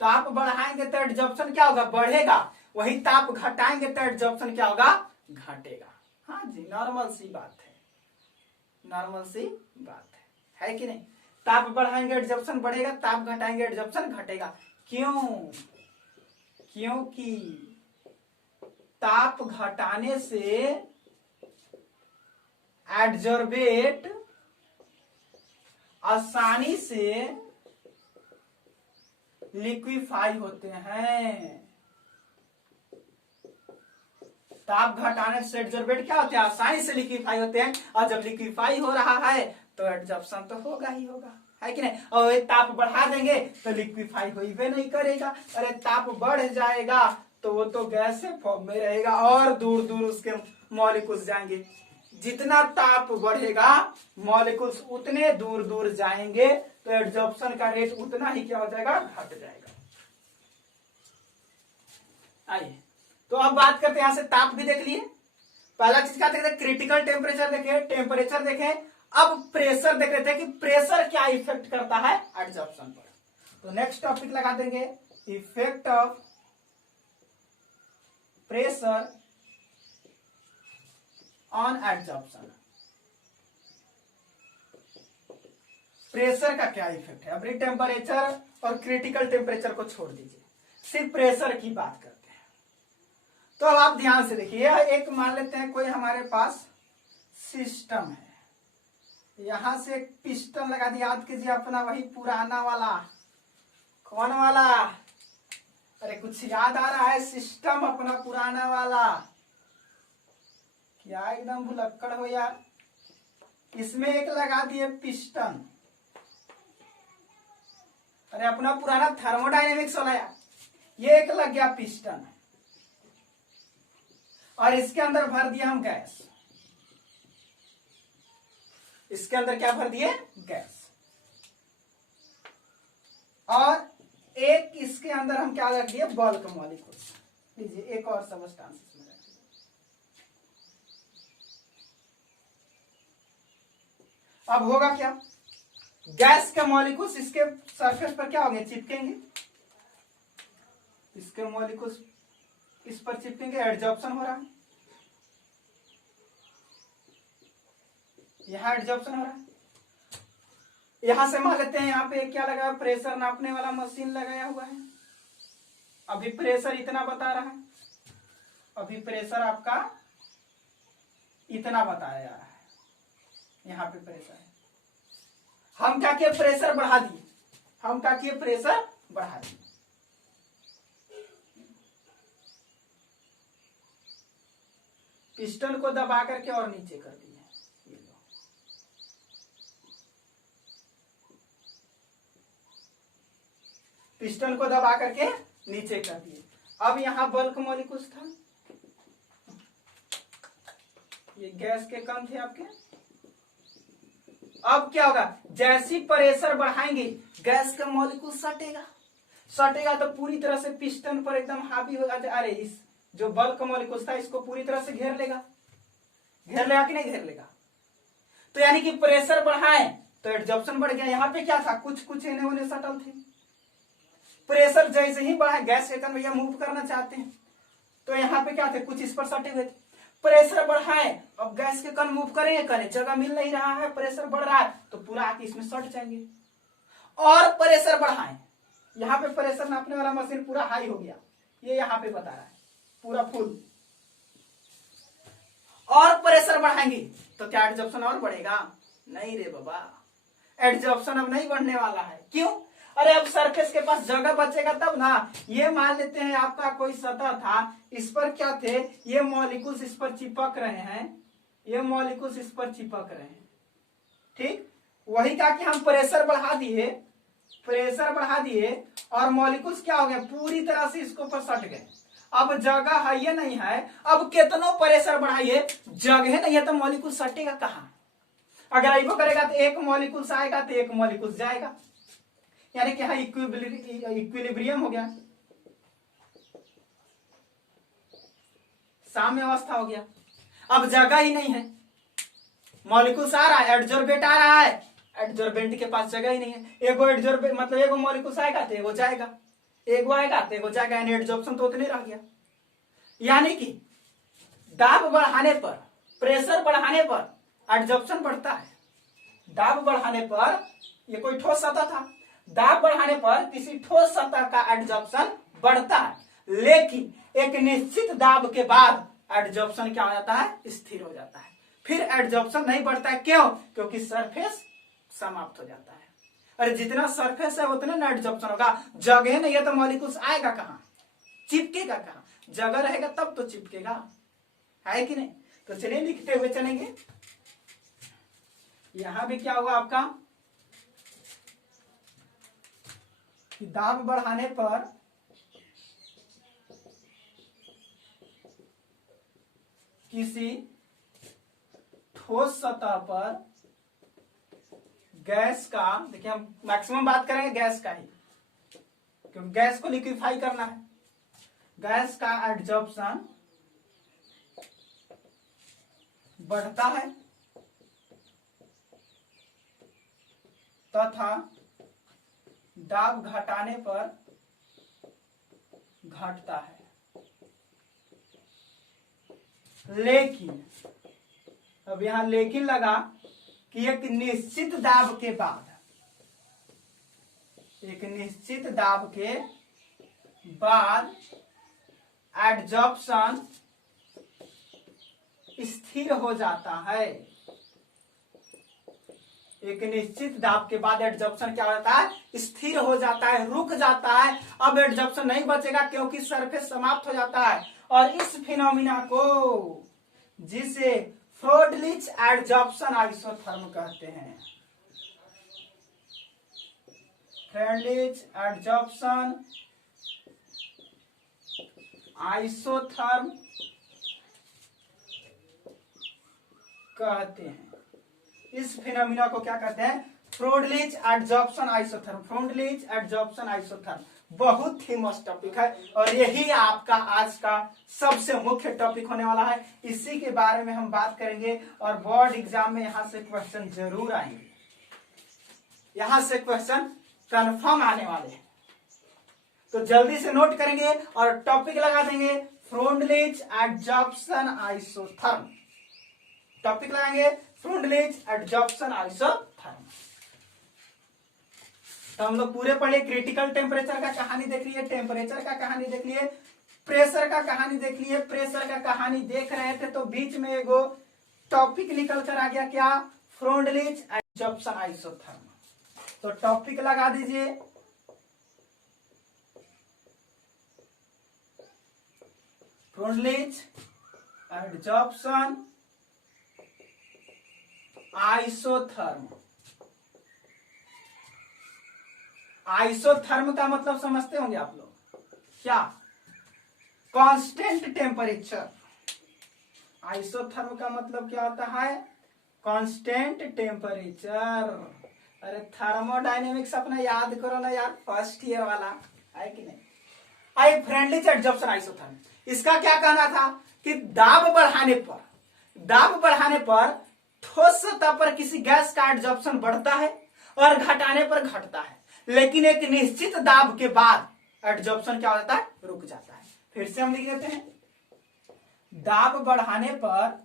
ताप बढ़ाएंगे तो एडजॉर्प्शन क्या होगा, बढ़ेगा। वही ताप घटाएंगे तो एडजॉर्प्शन क्या होगा, घटेगा। हाँ जी, नॉर्मल सी बात है कि नहीं? ताप बढ़ाएंगे एडजॉर्प्शन बढ़ेगा, ताप घटाएंगे एडजॉर्प्शन घटेगा। क्यों? क्योंकि ताप घटाने से एडजॉर्बेट आसानी से लिक्विफाई होते हैं। ताप घटाने से एडजॉर्बेट क्या होते हैं, आसानी से लिक्विफाई होते हैं। और जब लिक्विफाई हो रहा है तो एडजॉर्प्शन तो होगा ही होगा, है कि नहीं। और ये ताप बढ़ा देंगे तो लिक्विफाई होइबे नहीं करेगा। अरे ताप बढ़ जाएगा तो वो तो गैस से फॉर्म में रहेगा और दूर दूर उसके मॉलिक्यूल्स जाएंगे। जितना ताप बढ़ेगा मॉलिक्यूल्स उतने दूर दूर जाएंगे, तो एड्जॉर्प्शन का रेट उतना ही क्या हो जाएगा, घट जाएगा। आइए तो अब बात करते हैं, यहां से ताप भी देख लिए, पहला चीज क्या देखते, क्रिटिकल टेम्परेचर देखे, टेम्परेचर देखे। अब प्रेशर देख रहे थे कि प्रेशर क्या इफेक्ट करता है एड्जॉर्प्शन पर। तो नेक्स्ट टॉपिक लगा देंगे, effect of pressure on adsorption. Pressure का क्या इफेक्ट है। अभी टेम्परेचर और क्रिटिकल टेम्परेचर को छोड़ दीजिए, सिर्फ प्रेशर की बात करते हैं। तो अब आप ध्यान से देखिए, एक मान लेते हैं कोई हमारे पास सिस्टम है, यहां से एक पिस्टन लगा दिया। याद कीजिए अपना वही पुराना वाला, कौन वाला, अरे कुछ याद आ रहा है, सिस्टम अपना पुराना वाला, क्या एकदम भुलक्कड़ हो यार। इसमें एक लगा दिए पिस्टन, अरे अपना पुराना थर्मोडायनेमिक्स वाला यार, ये एक लग गया पिस्टन और इसके अंदर भर दिया हम गैस। इसके अंदर क्या भर दिए, गैस। और एक इसके अंदर हम क्या रख दिए, बल्क मॉलिक्यूल्स। लीजिए एक और सबस्टांस इसमें रख दिए। अब होगा क्या, गैस के मॉलिक्यूल्स इसके सरफेस पर क्या होंगे, चिपकेंगे। इसके मॉलिक्यूल्स इस पर चिपकेंगे, एड्जॉर्प्शन हो रहा है, यहां एड्जॉर्प्शन हो रहा है। यहां से मान लेते हैं यहाँ पे क्या लगा, प्रेशर नापने वाला मशीन लगाया हुआ है। अभी प्रेशर इतना बता रहा है, अभी प्रेशर आपका इतना बताया जा रहा है, यहाँ पे प्रेशर है। हम क्या किए, प्रेशर बढ़ा दिए, हम क्या किए, प्रेशर बढ़ा दिए। पिस्टन को दबा करके और नीचे कर दिए, ये लो। पिस्टन को दबा करके नीचे कर दिए। अब यहां बल्क मॉलिक्यूल्स था, ये गैस के कण थे आपके। अब क्या होगा, जैसी प्रेशर बढ़ाएंगे गैस का मॉलिक्यूल सटेगा, सटेगा तो पूरी तरह से पिस्टन पर एकदम हावी होगा। अरे इस जो बल्क मॉलिक्यूल्स था इसको पूरी तरह से घेर लेगा, घेर लेगा कि नहीं घेर लेगा। तो यानी कि प्रेशर बढ़ाए तो एड्जॉर्प्शन बढ़ गया। यहाँ पे क्या था, कुछ कुछ इन्हें उन्हें सटल थे। प्रेशर जैसे ही बढ़ा, गैस के कण भैया मूव करना चाहते हैं, तो यहाँ पे क्या थे, कुछ इस पर सटे हुए थे। प्रेशर बढ़ाए, अब गैस के कण मूव करेंगे, करें जगह मिल नहीं रहा है, प्रेशर बढ़ रहा है तो पूरा आके इसमें सट जाएंगे। और प्रेशर बढ़ाए, यहाँ पे प्रेशर नापने वाला मशीन पूरा हाई हो गया, ये यहाँ पे बता रहा है पूरा फुल। और प्रेशर बढ़ाएंगे तो क्या एड्जॉर्प्शन और बढ़ेगा, नहीं रे बाबा, एड्जॉर्प्शन अब नहीं बढ़ने वाला है। क्यों, अरे अब सरफेस के पास जगह बचेगा तब ना। ये मान लेते हैं आपका कोई सतह था, इस पर क्या थे, ये मॉलिक्यूल्स इस पर चिपक रहे हैं, ये मॉलिक्यूल्स इस पर चिपक रहे हैं, ठीक। वही क्या कि हम प्रेशर बढ़ा दिए, प्रेशर बढ़ा दिए और मॉलिक्यूल्स क्या हो गए, पूरी तरह से इसके ऊपर सट गए। अब जगह है ये नहीं है, अब कितनों प्रेशर बढ़ाइए जगह नहीं है तो मॉलिक्यूल सटेगा कहां। अगर ऐसा करेगा तो एक मॉलिक्यूल आएगा तो एक मॉलिक्यूल जाएगा, यानी कि हाँ इक्विलिब्रियम हो गया, साम्य अवस्था हो गया। अब जगह ही नहीं है, मॉलिक्यूल्स आ रहा है, एड्जॉर्बेंट आ रहा है, एड्जॉर्बेंट के पास जगह ही नहीं है। एगो एड्जॉर्बेंट मतलब एगो मॉलिक्यूल्स आएगा तो एगो जाएगा, एगो आएगा तो एगो जाएगा, यानी एड्जॉर्प्शन तो उतने रह गया। यानी कि दाब बढ़ाने पर, प्रेशर बढ़ाने पर एड्जॉर्प्शन बढ़ता है। दाब बढ़ाने पर, ये कोई ठोस सतह था, दाब बढ़ाने पर किसी ठोस सतह का एड्जॉर्प्शन बढ़ता है, लेकिन एक निश्चित दाब के बाद एड्जॉर्प्शन क्या हो जाता है, स्थिर हो जाता है। फिर एड्जॉर्प्शन नहीं बढ़ता है, क्यों, क्योंकि सरफेस समाप्त हो जाता है। अरे जितना सरफेस है उतने ना एड्जॉर्प्शन होगा, जगह नहीं है तो मॉलिक्यूल्स आएगा कहां, चिपकेगा कहां, जगह रहेगा तब तो चिपकेगा, है कि नहीं। तो चलिए लिखते हुए चलेंगे। यहां भी क्या होगा आपका, कि दाब बढ़ाने पर किसी ठोस सतह पर गैस का, देखिए हम मैक्सिमम बात करेंगे गैस का ही क्योंकि गैस को लिक्विफाई करना है, गैस का एडजॉर्प्शन बढ़ता है तथा दाब घटाने पर घटता है। लेकिन अब यहां लेकिन लगा कि एक निश्चित दाब के बाद, एक निश्चित दाब के बाद एडजॉर्प्शन स्थिर हो जाता है। एक निश्चित दाब के बाद एडजॉर्प्शन क्या होता है, स्थिर हो जाता है, रुक जाता है। अब एडजॉर्प्शन नहीं बचेगा क्योंकि सरफेस समाप्त हो जाता है। और इस फिनोमिना को, जिसे फ्रोडलिच एडजॉर्प्शन आइसोथर्म कहते हैं, फ्रोडलिच एडजॉर्प्शन आइसोथर्म कहते हैं। इस फिनोमिना को क्या कहते हैं, फ्रोडलिच एडजॉर्प्शन आइसोथर्म, फ्रोडलिच एडजॉर्प्शन आइसोथर्म। बहुत ही मस्त टॉपिक है और यही आपका आज का सबसे मुख्य टॉपिक होने वाला है। इसी के बारे में हम बात करेंगे और बोर्ड एग्जाम में यहां से क्वेश्चन जरूर आएंगे, यहां से क्वेश्चन कंफर्म आने वाले हैं। तो जल्दी से नोट करेंगे और टॉपिक लगा देंगे, फ्रोडलिच एडजॉर्प्शन आइसोथर्म। टॉपिक लगाएंगे फ्रोडलिच एडजॉर्प्शन आइसोथर्म। तो हम लोग पूरे पढ़े, क्रिटिकल टेम्परेचर का कहानी देख लिए, टेम्परेचर का कहानी देख लिए, प्रेशर का कहानी देख लिए। प्रेशर का कहानी देख रहे थे तो बीच में एगो टॉपिक निकल कर आ गया, क्या, फ्रोडलिच एडजॉर्प्शन आइसोथर्म। तो टॉपिक लगा दीजिए, फ्रोडलिच एडजॉर्प्शन आइसोथर्म। आइसोथर्म का मतलब समझते होंगे आप लोग, क्या, कांस्टेंट टेम्परेचर। आइसोथर्म का मतलब क्या होता है, कांस्टेंट टेम्परेचर। अरे थर्मोडायनेमिक्स अपना याद करो ना यार, फर्स्ट ईयर वाला है कि नहीं। आई फ्रेंडलिच एडजॉर्प्शन आइसोथर्म, इसका क्या कहना था कि दाब बढ़ाने पर ठोस सतह पर किसी गैस का एडजॉर्प्शन बढ़ता है और घटाने पर घटता है, लेकिन एक निश्चित दाब के बाद एडजॉर्प्शन क्या होता है, रुक जाता है। फिर से हम लिख देते हैं, दाब बढ़ाने पर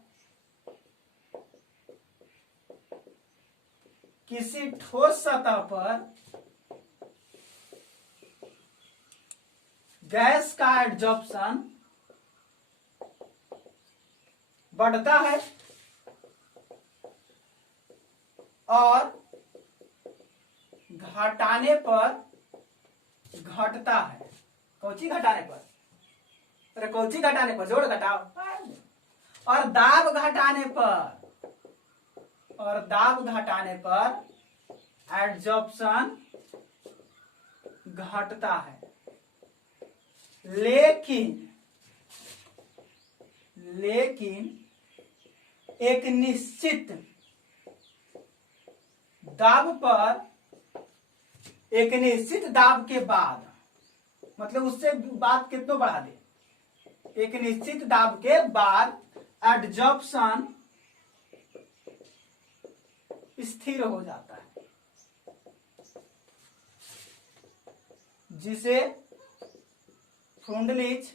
किसी ठोस सतह पर गैस का एडजॉर्प्शन बढ़ता है और घटाने पर घटता है। कौची घटाने पर, अरे कौची घटाने पर, जोड़ घटाओ। और दाब घटाने पर एडजॉर्प्शन घटता है, लेकिन एक निश्चित दाब के बाद, मतलब उससे बात कितना बढ़ा दे, एक निश्चित दाब के बाद एडजॉर्प्शन स्थिर हो जाता है, जिसे फ्रोडलिच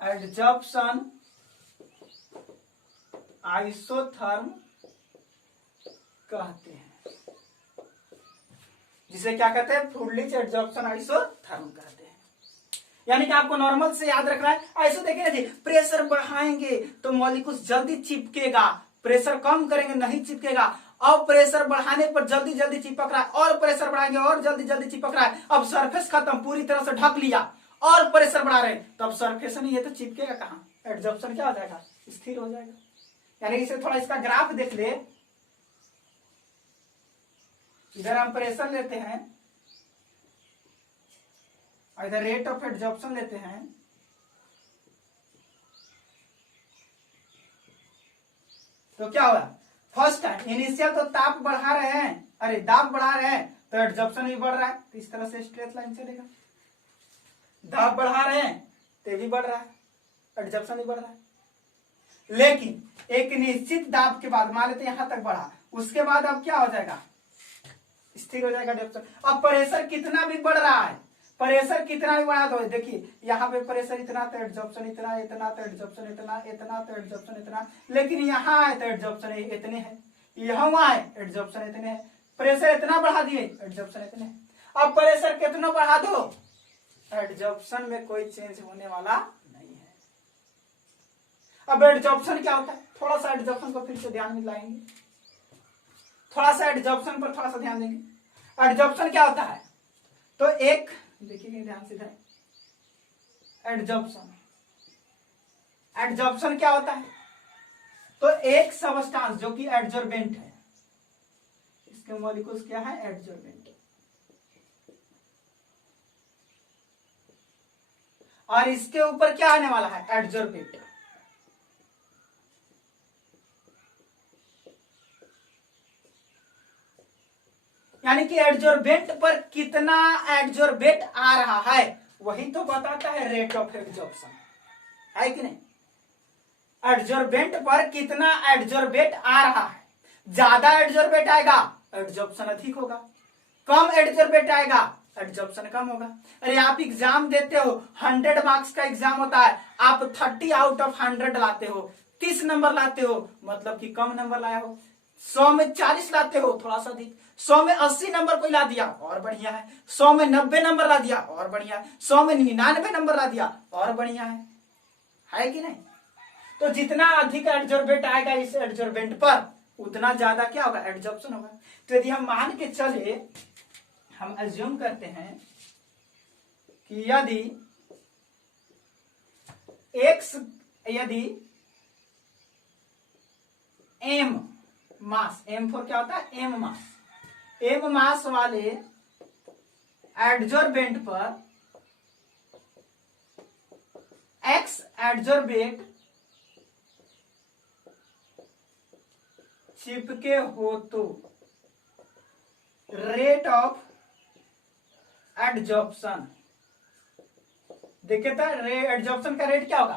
एडजॉर्प्शन आइसोथर्म कहते हैं। जिसे क्या कहते हैं, फ्रोडलिच एडजॉर्प्शन आइसोथर्म कहते हैं। यानी कि आपको नॉर्मल से याद रखना है। ऐसे देखिए ना जी, प्रेशर बढ़ाएंगे तो मॉलिक्यूल्स जल्दी चिपकेगा, प्रेशर कम करेंगे नहीं चिपकेगा। अब प्रेशर बढ़ाने पर जल्दी जल्दी चिपक रहा है, और प्रेशर बढ़ाएंगे और जल्दी जल्दी चिपक रहा है। अब सरफेस खत्म, पूरी तरह से ढक लिया और प्रेशर बढ़ा रहे हैं, तब सरफेस नहीं है तो चिपकेगा कहाँ, एडजॉर्प्शन क्या हो जाएगा, स्थिर हो जाएगा। यानी इसे थोड़ा इसका ग्राफ देख ले, इधर हम प्रेशर लेते हैं और इधर रेट ऑफ एड्जॉर्प्शन लेते हैं, तो क्या होगा? फर्स्ट टाइम इनिशियल तो ताप बढ़ा रहे हैं, अरे दाब बढ़ा रहे हैं तो एड्जॉर्प्शन भी बढ़ रहा है, तो इस तरह से स्ट्रेट लाइन चलेगा। दाब बढ़ा रहे हैं तो भी बढ़ रहा है, एड्जॉर्प्शन भी बढ़ रहा है। लेकिन एक निश्चित दाब के बाद मान लेते हैं यहां तक बढ़ा, उसके बाद अब क्या हो जाएगा? स्थिर हो जाएगा एड्जॉर्प्शन। अब प्रेशर कितना भी बढ़ रहा है, प्रेशर कितना भी बढ़ा दो, देखिए यहाँ पे प्रेशर इतना तो एड्जॉर्प्शन इतना, इतना तो एड्जॉर्प्शन इतना, इतना तो एड्जॉर्प्शन इतना, लेकिन यहाँ है तो एड्जॉर्प्शन इतने है, यहाँ है एड्जॉर्प्शन इतने है, प्रेशर इतना बढ़ा दिए एड्जॉर्प्शन इतने है। अब प्रेशर कितना बढ़ा दो, एड्जॉर्प्शन में कोई चेंज होने वाला नहीं है। अब एड्जॉर्प्शन क्या होता है, थोड़ा सा एड्जॉर्प्शन को फिर से ध्यान में लाएंगे, थोड़ा सा एड्जॉर्प्शन पर थोड़ा सा ध्यान देंगे। एड्जॉर्प्शन क्या होता है, तो एक देखिए ध्यान से, एड्जॉर्प्शन, एड्जॉर्प्शन क्या होता है, तो एक सबस्टांस जो कि एड्जॉर्बेंट है, इसके मॉलिक्यूल्स क्या है? एड्जॉर्बेंट। और इसके ऊपर क्या आने वाला है? एड्जॉर्बेट। यानी कि एड्जॉर्बेंट पर कितना एड्जॉर्बेट आ रहा है वही तो बताता है रेट ऑफ एड्जॉर्प्शन, है कि नहीं? एड्जॉर्बेंट पर कितना एड्जॉर्बेट आ रहा है, ज्यादा एड्जॉर्बेट आएगा एड्जॉर्प्शन अधिक होगा, कम एड्जॉर्बेट आएगा एड्जॉर्प्शन कम होगा। अरे आप एग्जाम देते हो, 100 मार्क्स का एग्जाम होता है, आप 30 आउट ऑफ 100 लाते हो, 30 नंबर लाते हो, मतलब कि कम नंबर लाया हो। 100 में 40 लाते हो, थोड़ा सा अधिक। 100 में 80 नंबर कोई ला दिया, और बढ़िया है। 100 में 90 नंबर ला दिया, और बढ़िया है। 100 में 99 नंबर ला दिया, और बढ़िया है कि नहीं? तो जितना अधिक एड्जॉर्बेट आएगा इस एड्जॉर्बेंट पर, उतना ज्यादा क्या होगा? एड्जॉर्प्शन होगा। तो यदि हम मान के चले, हम अज्यूम करते हैं कि यदि एम मास, एम फोर क्या होता है? एम मास, एम मास वाले एड्जॉर्बेंट पर एक्स एड्जॉर्बेट चिपके हो तो रेट ऑफ एड्जॉर्प्शन, देखिए था एड्जॉर्प्शन का रेट क्या होगा?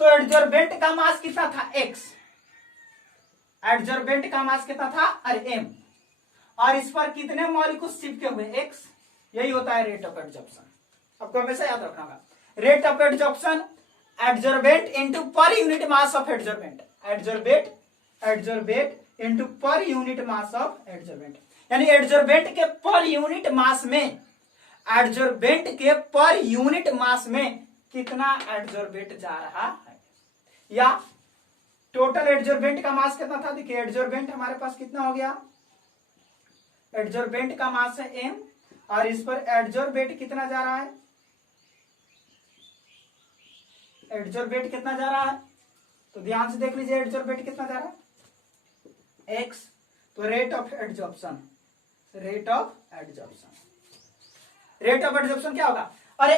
तो एड्जॉर्बेंट का मास कितना था? एक्स। एड्जॉर्बेंट का मास कितना था? अरे एम। और इस पर कितने मॉलिक्यूल्स चिपके हुए? एक्स। यही होता है रेट ऑफ एड्जॉर्प्शन। आपको हमेशा याद रखना होगा, rate of adsorption adsorbent into per unit mass of adsorbent, adsorbate into per unit mass of adsorbent. यानी एड्जॉर्बेंट के पर यूनिट मास में, एड्जॉर्बेंट के पर यूनिट मास में कितना एड्जॉर्बेट जा रहा है, या टोटल एड्जॉर्बेंट का मास कितना था? देखिए एड्जॉर्बेंट हमारे पास कितना हो गया? एड्जॉर्बेंट का मास है एम, और इस पर एड्जॉर्बेट कितना जा रहा है? एड्जॉर्बेट कितना जा रहा है? तो ध्यान से देख लीजिए, एड्जॉर्बेट कितना जा रहा है? एक्स। तो rate of adsorption, rate of adsorption, rate of adsorption क्या होगा? अरे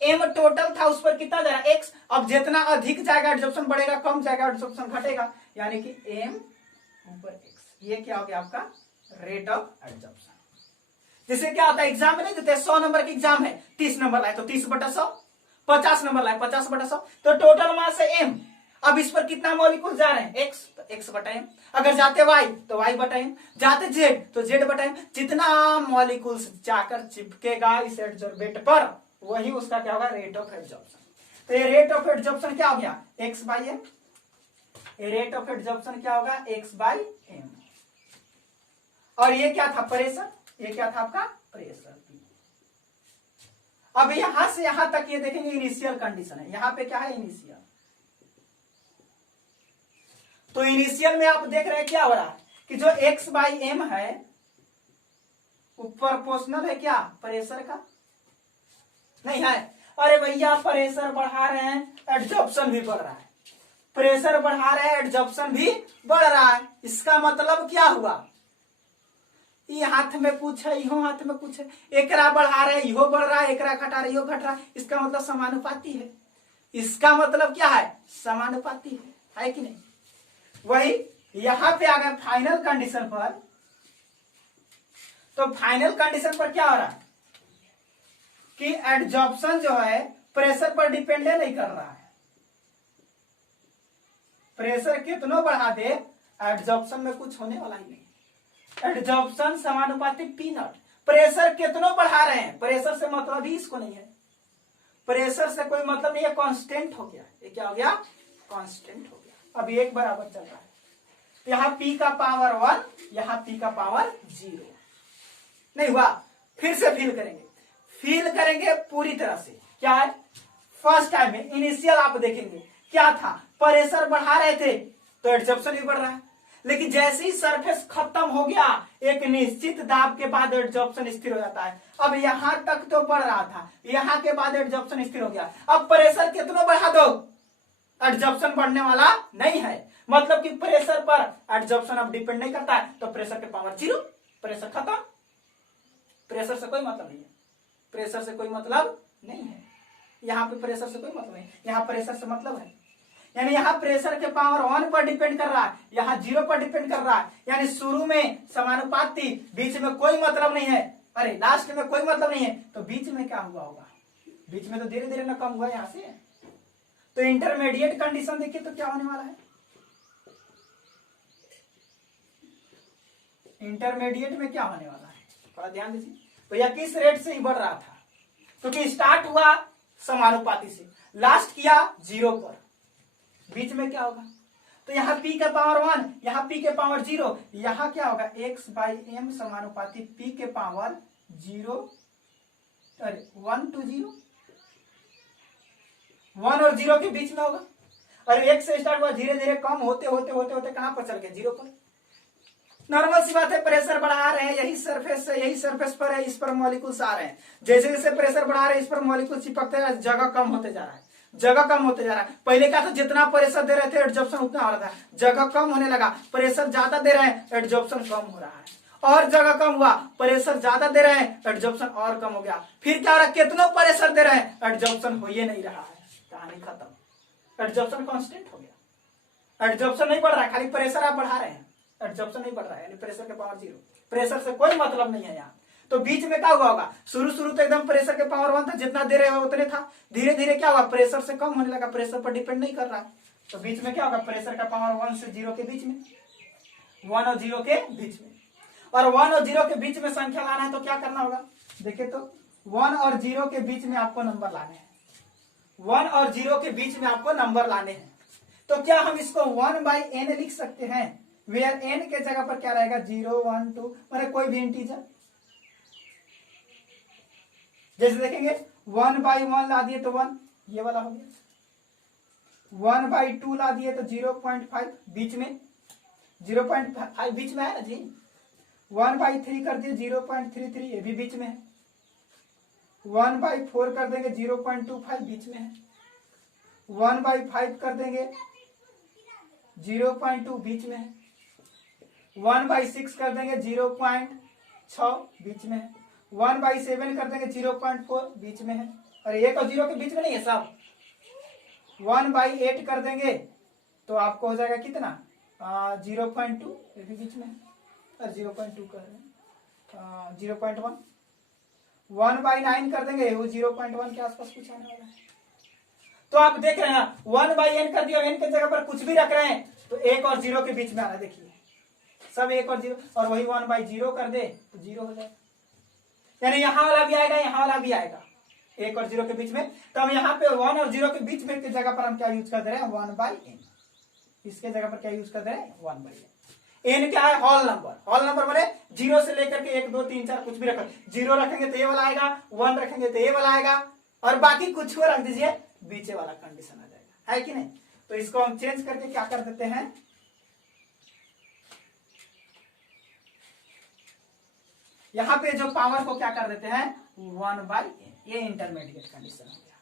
एम टोटल था, उस पर कितना जा रहा है? एक्स। अब जितना अधिक जाएगा एड्जॉर्प्शन बढ़ेगा, कम जाएगा एड्जॉर्प्शन घटेगा, यानी कि एम ऊपर एक्स। ये क्या हो गया आपका? Rate of adsorption. जैसे क्या होता है एग्जाम में नहीं देते, 100 नंबर की एग्जाम है, 30 नंबर लाए तो 30/100, 50 नंबर लाए 50/100, तो टोटल मास है एम। अब इस पर कितना मॉलिक्यूल जा रहे हैं? एक्स, तो x/m। अगर जाते y तो y/m, जाते z तो z/m। जितना मॉलिक्यूल्स जाकर चिपकेगा इस एड्जॉर्बेट पर, वही उसका क्या होगा? Rate of adsorption. तो ये रेट ऑफ एड्जॉर्प्शन क्या हो गया? x/m। ये रेट ऑफ एड्जॉर्प्शन क्या होगा? x/m। और ये क्या था? प्रेशर। ये क्या था आपका? प्रेशर। अब यहां से यहां तक ये देखेंगे इनिशियल कंडीशन है, यहां पे क्या है? इनिशियल। तो इनिशियल में आप देख रहे हैं क्या हो रहा है कि जो x/m है वो प्रोपोर्शनल है क्या? प्रेशर का नहीं है। अरे भैया प्रेशर बढ़ा रहे हैं, एड्जॉर्प्शन भी बढ़ रहा है, प्रेशर बढ़ा रहे हैं, एड्जॉर्प्शन भी बढ़ रहा है। इसका मतलब क्या हुआ ये हाथ में कुछ है, इहो हाथ में कुछ है, एकरा बढ़ा रहे इहो बढ़ रहा है, एकरा घटा रहे इहो घट रहा है, इसका मतलब समानुपाती है। इसका मतलब क्या है? समानुपाती है कि नहीं? वही यहां पे आ गए फाइनल कंडीशन पर। तो फाइनल कंडीशन पर क्या हो रहा है कि एडजॉर्प्शन जो है प्रेशर पर डिपेंड नहीं कर रहा है। प्रेशर कितनो बढ़ा दे एडजॉर्प्शन में कुछ होने वाला ही नहीं। एडजॉर्प्शन समानुपाती पी नॉट। प्रेशर कितनो बढ़ा रहे हैं, प्रेशर से मतलब ही इसको नहीं है, प्रेशर से कोई मतलब नहीं है, कांस्टेंट हो गया। ये क्या हो गया? कांस्टेंट हो गया। अब एक बराबर चल रहा है, यहां p का पावर 1, यहां p का पावर 0 नहीं हुआ। फिर से फील करेंगे, फील करेंगे पूरी तरह से। क्या है? फर्स्ट टाइम में इनिशियल आप देखेंगे क्या था, प्रेशर बढ़ा रहे थे तो एडजॉर्प्शन भी बढ़ रहा है, लेकिन जैसे ही सरफेस खत्म हो गया एक निश्चित दाब के बाद एडजॉर्प्शन स्थिर हो जाता है। अब यहां तक तो बढ़ रहा था, यहां के बाद एडजॉर्प्शन स्थिर हो गया। अब प्रेशर कितना बढ़ा दो एडजॉर्प्शन बढ़ने वाला नहीं है, मतलब कि प्रेशर पर एडजॉर्प्शन अब डिपेंड नहीं करता है। तो प्रेशर के पावर 0, प्रेशर खत्म। प्रेशर से कोई मतलब नहीं है, प्रेशर से कोई मतलब नहीं है, यहां पे प्रेशर से कोई मतलब नहीं, यहां प्रेशर से मतलब है। यानी यहां प्रेशर के पावर 1 पर डिपेंड कर रहा है, यहां 0 पर डिपेंड कर रहा है। यानी शुरू में समानुपाती, बीच में कोई मतलब नहीं है, अरे लास्ट में कोई मतलब नहीं है, तो बीच में क्या हुआ होगा? बीच में तो धीरे धीरे ना कम हुआ यहां से। तो इंटरमीडिएट कंडीशन देखिए तो क्या होने वाला है। इंटरमीडिएट में क्या होने वाला है थोड़ा ध्यान दीजिए। तो यह किस रेट से ही बढ़ रहा था? क्योंकि स्टार्ट हुआ समानुपाती से, लास्ट किया 0 पर, बीच में क्या होगा? तो यहाँ p के पावर 1, यहाँ p के पावर 0, यहाँ क्या होगा? x बाई m समानुपाती p के पावर 0, अरे 1 to 0, 1 और 0 के बीच में होगा। और 1 से स्टार्ट हुआ, धीरे धीरे कम होते होते होते होते कहां पर चल गए? 0 पर। नॉर्मल सी बात है, प्रेशर बढ़ा रहे हैं, यही सरफेस पर है, इस पर मॉलिक्यूल्स आ रहे हैं। जैसे जैसे प्रेशर बढ़ा रहे हैं, इस पर मॉलिक्यूल चिपकते हैं, जगह कम होते जा रहा है, जगह कम होते जा रहा है। पहले क्या था, जितना प्रेशर दे रहे थे एडजॉर्प्शन उतना हो रहा था, जगह कम होने लगा, प्रेशर ज्यादा दे रहे हैं एडजॉर्प्शन कम हो रहा है, और जगह कम हुआ, प्रेशर ज्यादा दे रहे हैं एडजॉर्प्शन और कम हो गया। फिर क्या हो रहा है, कितना प्रेशर दे रहे हैं एडजॉर्प्शन हो ही नहीं रहा है, कहानी खत्म। एडजॉर्प्शन कांस्टेंट हो गया, एडजॉर्प्शन नहीं बढ़ रहा है, खाली प्रेशर आप बढ़ा रहे हैं, एडजॉर्प्शन नहीं बढ़ रहा है, यानी प्रेशर के पावर 0, प्रेशर से कोई मतलब नहीं है यहाँ। तो बीच में क्या हुआ होगा? शुरू तो एकदम प्रेशर के पावर 1 था, जितना दे रहे हो उतने था, धीरे धीरे क्या हुआ? प्रेशर से कम होने लगा, प्रेशर पर डिपेंड नहीं कर रहा है। तो बीच में क्या होगा? प्रेशर का पावर 1 से 0 के बीच में, 1 और 0 के बीच में। और 1 और 0 के बीच में संख्या लाना है तो क्या करना होगा? देखिए तो 1 और 0 के बीच में आपको नंबर लाने हैं, 1 और 0 के बीच में आपको नंबर लाने हैं। तो क्या हम इसको 1/n लिख सकते हैं, वेयर n के जगह पर क्या रहेगा? 0, 1, 2, मतलब कोई भी इंटीजर। जैसे देखेंगे 1/1 ला दिए तो 1, ये वाला हो गया, 1/2 ला दिए तो 0.5, बीच में 0.5 बीच में है ना जी। 1/3 कर दिए 0.33, ये भी बीच में है। 1/4 कर देंगे 0.25, बीच में है। 1/5 कर देंगे 0.2, बीच में है। 1/6 कर देंगे 0.6, बीच में है। 1/7 कर देंगे 0.4, बीच में है। और 1 और 0 के बीच में नहीं है सब। 1/8 कर देंगे तो आपको हो जाएगा कितना? 0.2, ये भी बीच में है। और 0.2 कर रहे हैं 0.1। 1/9 कर देंगे, वो 0.1 के आसपास कुछ आने वाला है। तो आप देख रहे हैं ना, 1/n कर दिया, n के जगह पर कुछ भी रख रहे हैं तो 1 और 0 के बीच में आ रहा है। देखिए सब 1 और 0, और वही 1/0 कर दे तो 0 हो जाएगा। यानी यहां वाला भी आएगा, यहां वाला भी आएगा, 1 और 0 के बीच में। तो हम यहाँ पे 1 और 0 के बीच में की जगह पर हम क्या यूज कर दे रहे हैं? 1/n। इसके जगह पर क्या यूज कर दे रहे हैं? 1/n। n क्या है? Whole number. होल नंबर बोले 0 से लेकर के 1, 2, 3, 4 कुछ भी रखें। 0 रखेंगे तो ये वाला आएगा, 1 रखेंगे तो ये वाला आएगा, और बाकी कुछ रख दीजिए, बीचे वाला कंडीशन आ जाएगा, है कि नहीं? तो इसको हम चेंज करके क्या कर देते हैं? यहां पे जो पावर को क्या कर देते हैं? 1/n। ये इंटरमीडिएट कंडीशन हो गया,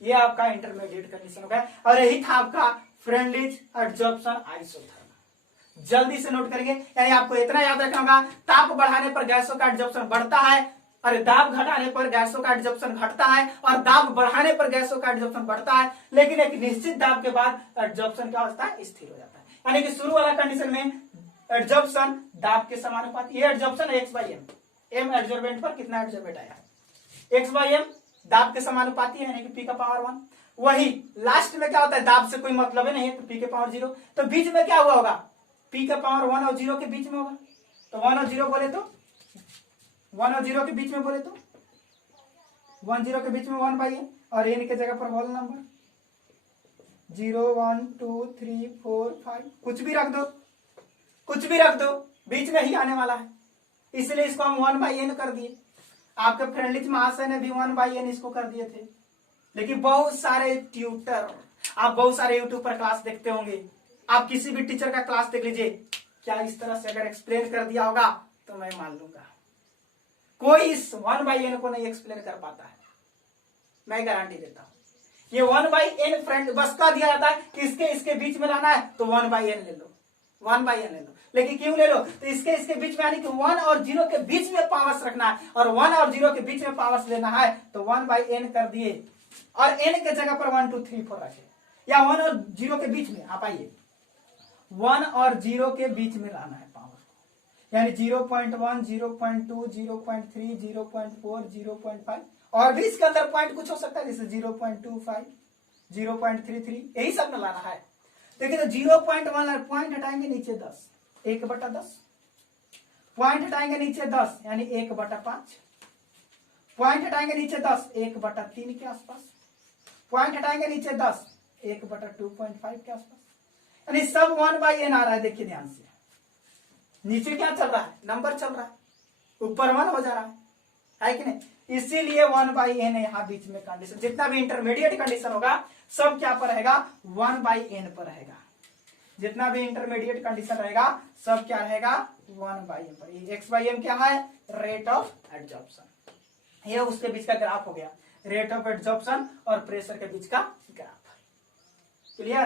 ये आपका इंटरमीडिएट कंडीशन हो गया। और यही था आपका फ्रेंडलीज एडजॉर्प्शन आइसोथर्मल। जल्दी से नोट करेंगे, यानी आपको इतना याद रखना होगा, ताप बढ़ाने पर गैसों का एडजॉर्प्शन बढ़ता है, अरे दाब घटाने पर गैसों का एडजॉर्प्शन घटता है, और दाब बढ़ाने पर गैसों का एडजॉर्प्शन बढ़ता है, लेकिन एक निश्चित दाब के बाद एडजॉर्प्शन क्या होता है, स्थिर हो जाता है। यानी कि शुरू वाला कंडीशन में एडजॉर्प्शन दाब के समानुपाती, ये एडजॉर्प्शन है x/m, m एडजॉर्बेंट पर कितना एडजॉर्बेंट आया है, x/m दाब के समानुपाती है, यानी कि p का पावर 1। वही लास्ट में क्या होता है, दाब से कोई मतलब ही नहीं है, तो p के पावर 0, तो बीच में क्या हुआ होगा, p का पावर 1 और 0 के बीच में होगा, तो 1 और 0 बोले तो 1 और 0 के बीच में बोले तो 1 0 के बीच में 1/n, और n के जगह पर होल नंबर 0 1 2 3 4 5 कुछ भी रख दो, कुछ भी रख दो, बीच में ही आने वाला है, इसलिए इसको हम 1/n कर दिए। आपके फ्रेंडली महाशय ने भी 1/n इसको कर दिए थे, लेकिन बहुत सारे ट्यूटर, आप बहुत सारे यूट्यूब पर क्लास देखते होंगे, आप किसी भी टीचर का क्लास देख लीजिए, क्या इस तरह से अगर एक्सप्लेन कर दिया होगा तो मैं मान लूंगा कोई इस 1/n को नहीं एक्सप्लेन कर पाता है, मैं गारंटी देता हूं। ये 1/n फ्रेंड बस का दिया जाता है कि इसके बीच में लाना है तो 1/n ले लो, 1/n ले लो, लेकिन क्यों ले लो, तो इसके बीच में, यानी कि 1 और 0 के बीच में पावर्स रखना है, और 1 और 0 के बीच में पावर्स लेना है, तो 1/n कर दिए, और n के जगह पर 1 2 3 4 रखे, या 1 और 0 के बीच में, आप आइए 1 और 0 के बीच में लाना है पावर को, यानी 0.1 0.2 0.3 0.4 0.5, और भी इसके अंदर पॉइंट कुछ हो सकता है, जैसे 0.25 0.33, यही सब में लाना है। देखिए तो 0.1 पॉइंट हटाएंगे नीचे 10, 1/10, पॉइंट हटाएंगे नीचे 10, यानी 1/5, पॉइंट हटाएंगे नीचे 10, 1/3 के आसपास, पॉइंट हटाएंगे नीचे 10, 1/2.5 के आसपास, यानी सब 1/n आ रहा है। देखिए ध्यान से, नीचे क्या चल रहा है, नंबर चल रहा है, ऊपर 1 हो जा रहा है कि नहीं, इसीलिए 1/n यहाँ बीच में कंडीशन, जितना भी इंटरमीडिएट कंडीशन होगा सब क्या पर रहेगा, 1/n पर रहेगा, जितना भी इंटरमीडिएट कंडीशन रहेगा सब क्या रहेगा, 1/n पर। x/m क्या है, रेट ऑफ एडजॉर्प्शन, ये उसके बीच का ग्राफ हो गया, रेट ऑफ एडजॉर्प्शन और प्रेशर के बीच का ग्राफ। क्लियर,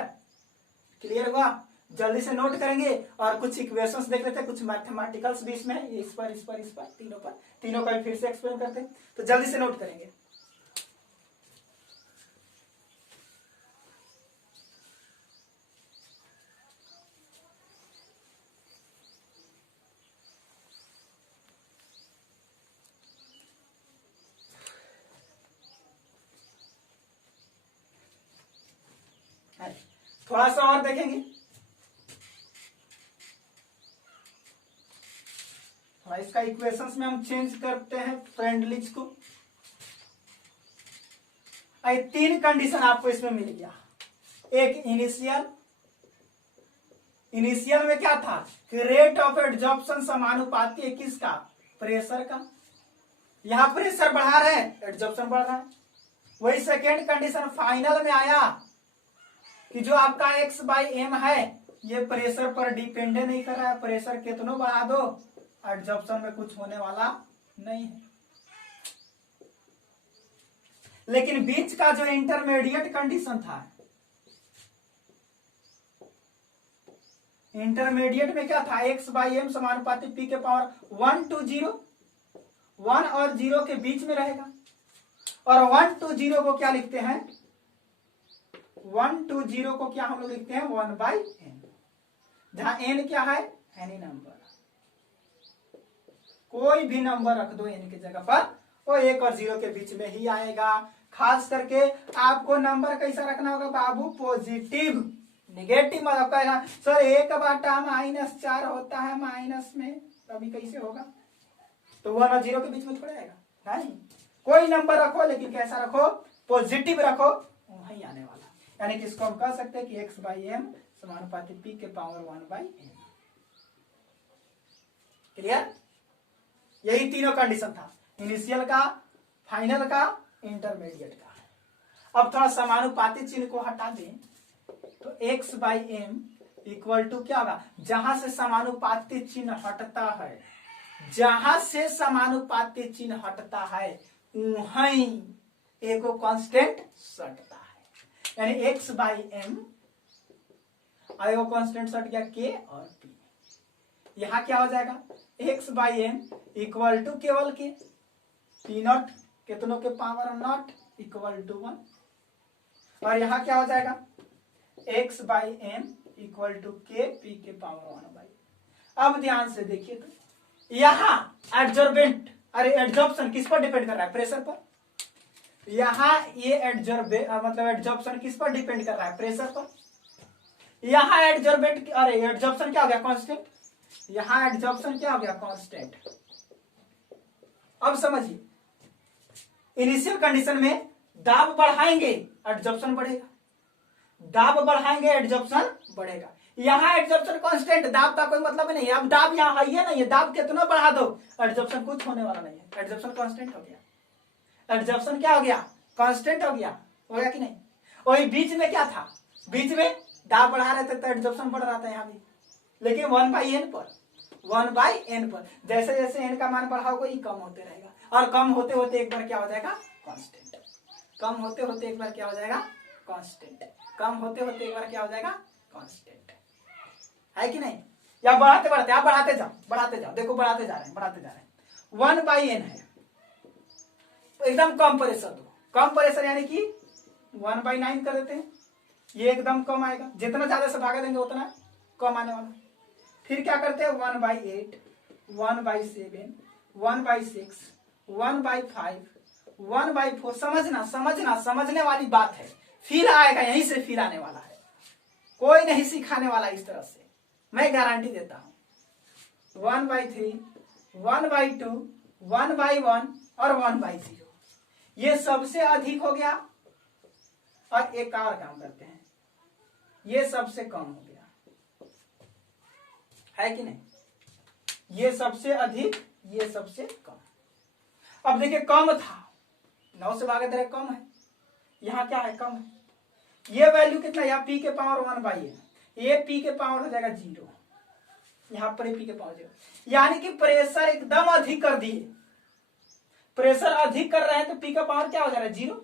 क्लियर हुआ, जल्दी से नोट करेंगे, और कुछ इक्वेशंस देख लेते हैं, कुछ मैथमेटिकल्स भी इसमें, इस पर तीनों का फिर से एक्सप्लेन करते हैं, तो जल्दी से नोट करेंगे। थोड़ा सा और देखेंगे, थोड़ा इसका इक्वेशंस में हम चेंज करते हैं फ्रेंडलीज को। 3 कंडीशन आपको इसमें मिल गया, एक इनिशियल में क्या था कि रेट ऑफ एडजॉर्प्शन समानुपाती है किसका, प्रेशर का, यहां प्रेशर बढ़ा रहे हैं, एडजॉर्प्शन बढ़ रहा है। वही सेकेंड कंडीशन फाइनल में आया कि जो आपका x/m है ये प्रेशर पर डिपेंड नहीं कर रहा है, प्रेशर कितना बढ़ा दो एडजॉर्प्शन में कुछ होने वाला नहीं है। लेकिन बीच का जो इंटरमीडिएट कंडीशन था, इंटरमीडिएट में क्या था, x/m समानुपाती p के पावर 1 to 0, 1 और 0 के बीच में रहेगा, और 1 to 0 को क्या लिखते हैं, 1 to 0 को क्या हम लोग लिखते हैं 1/n, जहां n क्या है, एनी नंबर, कोई भी नंबर रख दो n की जगह पर, वो 1 और 0 के बीच में ही आएगा। खास करके आपको नंबर कैसा रखना होगा बाबू, पॉजिटिव, निगेटिव मतलब कहना सर 1/-4 होता है माइनस में, अभी कैसे होगा, तो 1 और 0 के बीच में थोड़ा आएगा, नहीं, कोई नंबर रखो लेकिन कैसा रखो, पॉजिटिव रखो, वही आने वाला। यानी कि इसको हम कह सकते हैं कि x/m समानुपाती p के पावर 1/n। क्लियर, यही तीनों कंडीशन था, इनिशियल का, फाइनल का, इंटरमीडिएट का। अब थोड़ा समानुपाती चिन्ह को हटा दें तो x/m इक्वल टू क्या होगा, जहां से समानुपाती चिन्ह हटता है, जहां से समानुपाती चिन्ह हटता है वहीं एगो कांस्टेंट सटता है, यानी x/m एगो कांस्टेंट सट गया k और p, यहाँ क्या हो जाएगा x by m equal to केवल के पी नॉट कितनों के पावर नॉट इक्वल टू 1 और यहाँ क्या हो जाएगा x by m equal to k p के पावर 1 बाई। अब ध्यान से देखिए तो यहाँ एड्जॉर्बेंट अरे एड्जॉर्प्शन किस पर डिपेंड कर रहा है प्रेशर पर। यहाँ ये मतलब एड्जॉर्प्शन किस पर डिपेंड कर रहा है प्रेशर पर। यहाँ एड्जॉर्बेंट अरे एड्जॉर्प्शन क्या हो गया कांस्टेंट, यहाँ एड्जॉर्प्शन क्या हो गया कांस्टेंट। अब समझिए इनिशियल कंडीशन में दाब बढ़ाएंगे एड्जॉर्प्शन बढ़ेगा, दाब बढ़ाएंगे एड्जॉर्प्शन बढ़ेगा। यहाँ एड्जॉर्प्शन कांस्टेंट, दाब का कोई मतलब नहीं है। अब दाब यहाँ है नहीं है, दाब कितना बढ़ा दो एड्जॉर्प्शन कुछ होने वाला नहीं है, एड्जॉर्प्शन कांस्टेंट हो गया। एड्जॉर्प्शन क्या हो गया कांस्टेंट हो गया कि नहीं। वही बीच में क्या था, बीच में दाब बढ़ा रहे थे तो एड्जॉर्प्शन बढ़ रहा था यहाँ भी, लेकिन 1/n पर 1/n पर जैसे जैसे n का मान बढ़ाओगे ये कम होते रहेगा और कम होते होते एक बार क्या हो जाएगा कांस्टेंट, कम होते होते एक बार क्या हो जाएगा कांस्टेंट, कम होते होते एक बार क्या हो जाएगा कांस्टेंट, है कि नहीं। या बढ़ाते बढ़ाते आप बढ़ाते जाओ देखो बढ़ाते जा रहे हैं 1/n है एकदम कम प्रेशर दो, कम प्रेशर यानी कि 1/9 कर देते हैं, ये एकदम कम आएगा, जितना ज्यादा से भागा देंगे उतना कम आने वाला। फिर क्या करते हैं 1/8 1/7 1/6 1/5 1/4। समझने वाली बात है, फिर आएगा यहीं से फिर आने वाला है, कोई नहीं सिखाने वाला इस तरह से, मैं गारंटी देता हूं। 1/3 1/2 1/1 और 1/0 ये सबसे अधिक हो गया। और एक और काम करते हैं, ये सबसे कम हो गया, है कि नहीं, ये सबसे अधिक ये सबसे कम। अब देखिए कम था 9 से भागे दे कम है, यहाँ क्या है कम है, ये वैल्यू कितना है p के पावर 1/n, ये p के पावर हो जाएगा 0, यहाँ पर p के पावर 0, यानी कि प्रेशर एकदम अधिक कर दिए, प्रेशर अधिक कर रहे हैं तो p का पावर क्या हो जाएगा 0।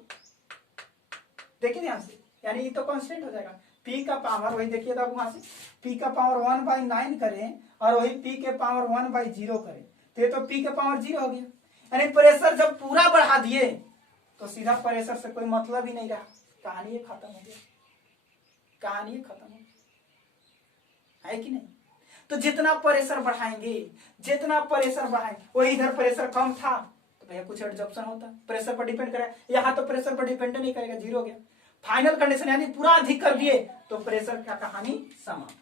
देखिए ध्यान से, यानी ये तो कांस्टेंट हो जाएगा, p का पावर वही देखिए तब वहां से p का पावर 1/9 करें और वही p के पावर 1/0 करें तो ये तो p के पावर 0 हो गया। यानी प्रेशर जब पूरा बढ़ा दिए तो सीधा प्रेशर से कोई मतलब ही नहीं रहा, कहानी खत्म हो गया, कहानी खत्म हो गई, है कि नहीं। तो जितना प्रेशर बढ़ाएंगे वही इधर प्रेशर कम था तो भैया कुछ एडजॉर्प्शन होता, प्रेशर पर डिपेंड करे, यहाँ तो प्रेशर पर डिपेंड नहीं करेगा, 0 हो गया। फाइनल कंडीशन यानी पूरा अधिक कर दिए तो प्रेशर का कहानी समाप्त।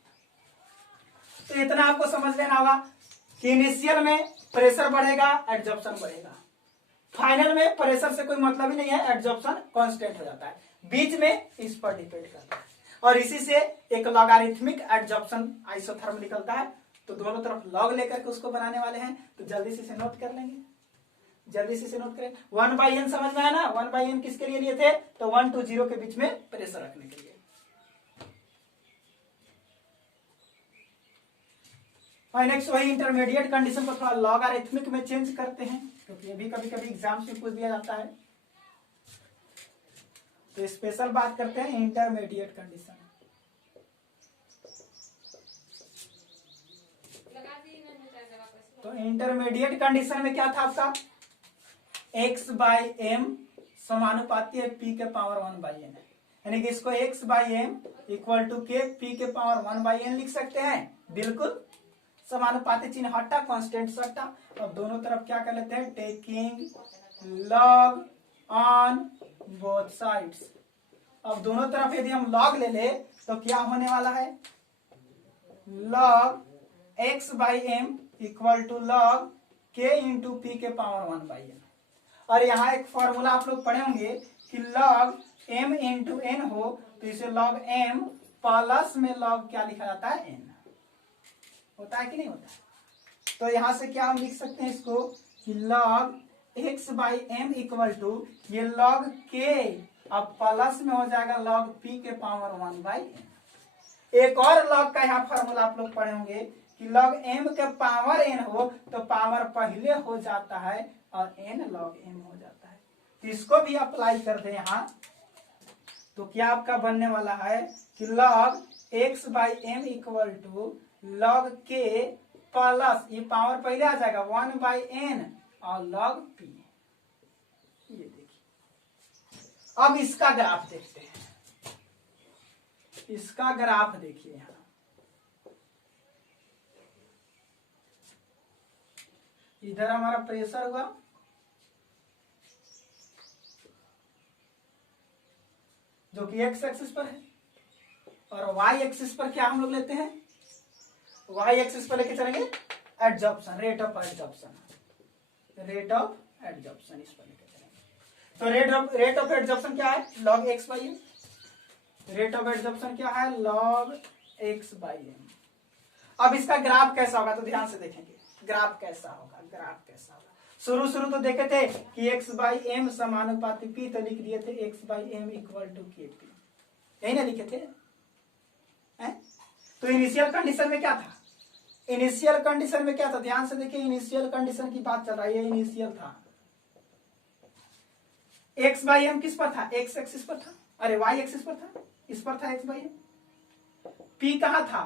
तो इतना आपको समझ लेना होगा कि इनिशियल में प्रेशर बढ़ेगा एडजॉर्प्शन बढ़ेगा, फाइनल में प्रेशर से कोई मतलब ही नहीं है, एडजॉर्प्शन कांस्टेंट हो जाता है, बीच में इस पर डिपेंड करता है। और इसी से एक लॉगरिथमिक एडजॉर्प्शन आइसोथर्म निकलता है। तो दोनों तरफ लॉग लेकर के उसको बनाने वाले हैं, तो जल्दी से इसे नोट कर लेंगे, जल्दी से इसे नोट करें। 1/n समझ में आया ना, 1/n किसके लिए लिए थे, तो 1 to 0 के बीच में प्रेशर रखने के लिए। और नेक्स्ट वही इंटरमीडिएट कंडीशन को थोड़ा लॉगरिथमिक में चेंज करते हैं, क्योंकि ये भी कभी कभी एग्जाम में पूछ दिया जाता है। तो स्पेशल बात करते हैं इंटरमीडिएट कंडीशन। तो इंटरमीडिएट कंडीशन में क्या था आपका, x/m समानुपाती है p के पावर 1/n, यानी कि इसको x/m इक्वल टू के p के पावर 1/n लिख सकते हैं, बिल्कुल समानुपाती चिन्ह हटा, कांस्टेंट सट्टा। अब दोनों तरफ क्या कर लेते हैं, taking log on both sides. अब दोनों तरफ यदि हम लॉग ले ले तो क्या होने वाला है, log x/m equal to log k into p के पावर 1/n। और यहाँ एक फॉर्मूला आप लोग पढ़े होंगे कि log m इंटू n हो तो इसे log m प्लस में log क्या लिखा जाता है, n होता है कि नहीं होता। तो यहां से क्या हम लिख सकते हैं इसको कि log x/m इक्वल टू ये log k अब प्लस में हो जाएगा log p के पावर 1/n। एक और log का यहाँ फॉर्मूला आप लोग पढ़े होंगे कि log m के पावर n हो तो पावर पहले हो जाता है और n log m हो जाता है। तो इसको भी अप्लाई कर दे यहाँ, तो क्या आपका बनने वाला है कि log x/m equal to log k plus, ये पावर पहले आ जाएगा 1/n और log p। ये देखिए, अब इसका ग्राफ देखते हैं। इसका ग्राफ देखिए, यहां इधर हमारा प्रेशर हुआ, जो कि एक्स एक्सिस पर है, और वाई एक्सिस पर क्या हम लोग लेते हैं, वाई एक्सिस पर लेके चलेंगे adsorption, rate of adsorption, rate of adsorption इस पर लेके चलेंगे। तो रेट ऑफ एडजॉर्प्शन क्या है, log x by m. Rate of adsorption क्या है, log x बाई एम। अब इसका ग्राफ कैसा होगा, तो ध्यान से देखेंगे ग्राफ कैसा होगा, ग्राफ कैसा होगा। शुरू तो देखे थे कि x बाई एम समानुपाती p, तो लिख दिए थे x by m equal to kp, यही ना लिखे थे हैं? तो इनिशियल कंडीशन में क्या था, इनिशियल कंडीशन में क्या था, ध्यान से देखिए, इनिशियल कंडीशन की बात चल रही है। इनिशियल था x बाई एम किस पर था, x एक्सिस पर था, अरे y एक्सिस पर था, इस पर था x बाई एम। p कहां था,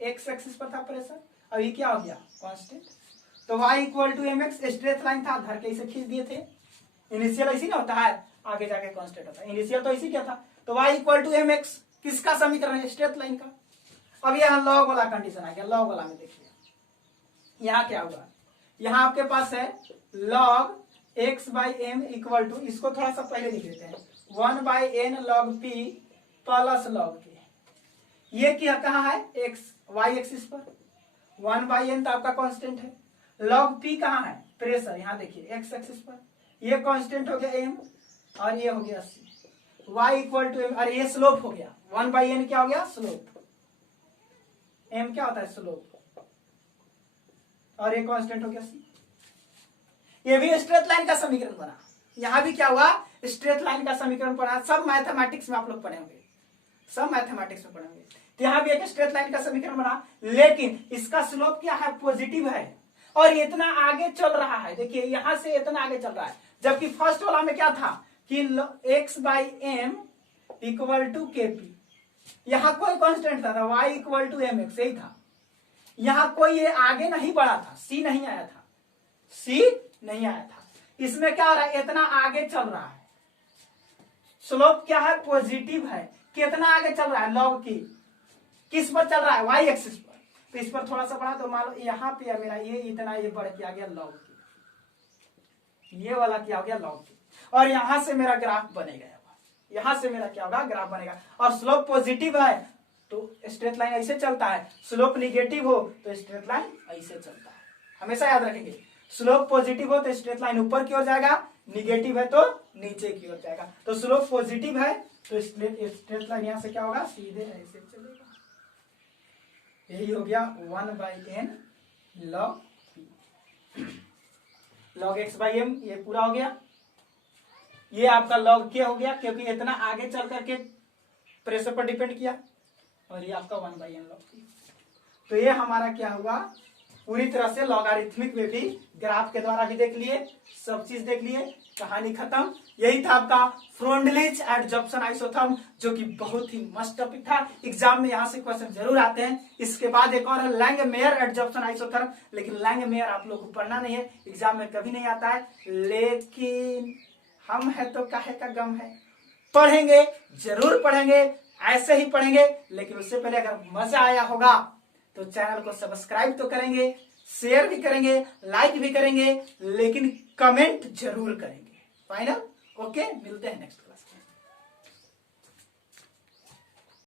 x एक्सिस पर था प्रेशर, अभी क्या हो गया, कांस्टेंट। तो y equal to m x, straight line था, धर के इसे खींच दिए थे। इनिशियल ऐसी ना होता है, आगे जाके कांस्टेंट होता है। इनिशियल तो इसी क्या था, तो y equal to m x किसका समीकरण है, स्ट्रेट लाइन का। अब यहाँ लॉग वाला कंडीशन आ गया, लॉग वाला में देखिए यहाँ क्या हुआ, यहाँ आपके पास है log x by m equal to, इसको थोड़ा सा पहले लिख लेते हैं, 1/n log p plus log k। ये क्या कहाँ है, x y एक्सिस पर, 1/n तो आपका कांस्टेंट है, log p कहाँ है, प्रेशर, यहाँ देखिए x एक्सिस पर, ये कांस्टेंट हो गया m और ये हो गया c, y equal to m, और ये स्लोप हो गया, 1/n क्या हो गया, स्लोप, m क्या होता है, स्लोप, और ये कांस्टेंट हो गया c। ये भी स्ट्रेट लाइन का समीकरण बना, यहां भी क्या हुआ, स्ट्रेट लाइन का समीकरण पढ़ा, सब मैथमेटिक्स में आप लोग पढ़े होंगे, सब मैथमेटिक्स में पढ़े होंगे। तो यहाँ भी एक स्ट्रेट लाइन का समीकरण बना, लेकिन इसका स्लोप क्या है, पॉजिटिव है, और इतना आगे चल रहा है, देखिए यहां से इतना आगे चल रहा है, जबकि फर्स्ट वाला में क्या था कि x by m equal to k p, यहां कोई कांस्टेंट था, y equal to m x, यही था। यहां कोई ये आगे नहीं बढ़ा था, c नहीं आया था, c नहीं आया था। इसमें क्या हो रहा है, इतना आगे चल रहा है, स्लोप क्या है, पॉजिटिव है, कितना आगे चल रहा है, लॉग की किस पर चल रहा है, y एक्सिस पर। तो इस पर थोड़ा सा बढ़ा, तो मान लो यहाँ पे मेरा ये इतना, ये बढ़ के आ गया लॉग की, ये वाला क्या हो गया लॉग की, और यहां से मेरा ग्राफ बनेगा, यहां से मेरा क्या होगा, ग्राफ बनेगा। और स्लोप पॉजिटिव है तो स्ट्रेट लाइन ऐसे चलता है, स्लोप निगेटिव हो तो स्ट्रेट लाइन ऐसे चलता है, हमेशा याद रखेंगे। स्लोप पॉजिटिव हो तो स्ट्रेट लाइन ऊपर की ओर जाएगा, निगेटिव है तो नीचे की ओर जाएगा। तो स्लोप पॉजिटिव है तो स्ट्रेट लाइन यहां से क्या होगा, सीधे ऐसे चलेगा। यही हो गया 1/n log p, log x by m, ये पूरा हो गया। ये आपका log k हो गया, क्योंकि इतना आगे चल करके प्रेशर पर डिपेंड किया, और ये आपका 1/n log p। तो ये हमारा क्या हुआ, पूरी तरह से लॉगरिथमिक में भी, ग्राफ के द्वारा भी देख लिए, सब चीज देख लिए, कहानी खत्म। यही था आपका फ्रोंडलिच एडजॉर्प्शन आइसोथर्म, जो कि बहुत ही मस्त टॉपिक था, एग्जाम में यहाँ से क्वेश्चन जरूर आते हैं। इसके बाद एक और है लैंगमेयर एडजॉर्प्शन आइसोथर्म, लेकिन लैंगमेयर आप लोग को पढ़ना नहीं है, एग्जाम में कभी नहीं आता है, लेकिन हम है तो काहे का गम है, पढ़ेंगे, जरूर पढ़ेंगे, ऐसे ही पढ़ेंगे। लेकिन उससे पहले अगर मजा आया होगा तो चैनल को सब्सक्राइब तो करेंगे, शेयर भी करेंगे, लाइक भी करेंगे, लेकिन कमेंट जरूर करेंगे। फाइनल, ओके, मिलते हैं नेक्स्ट।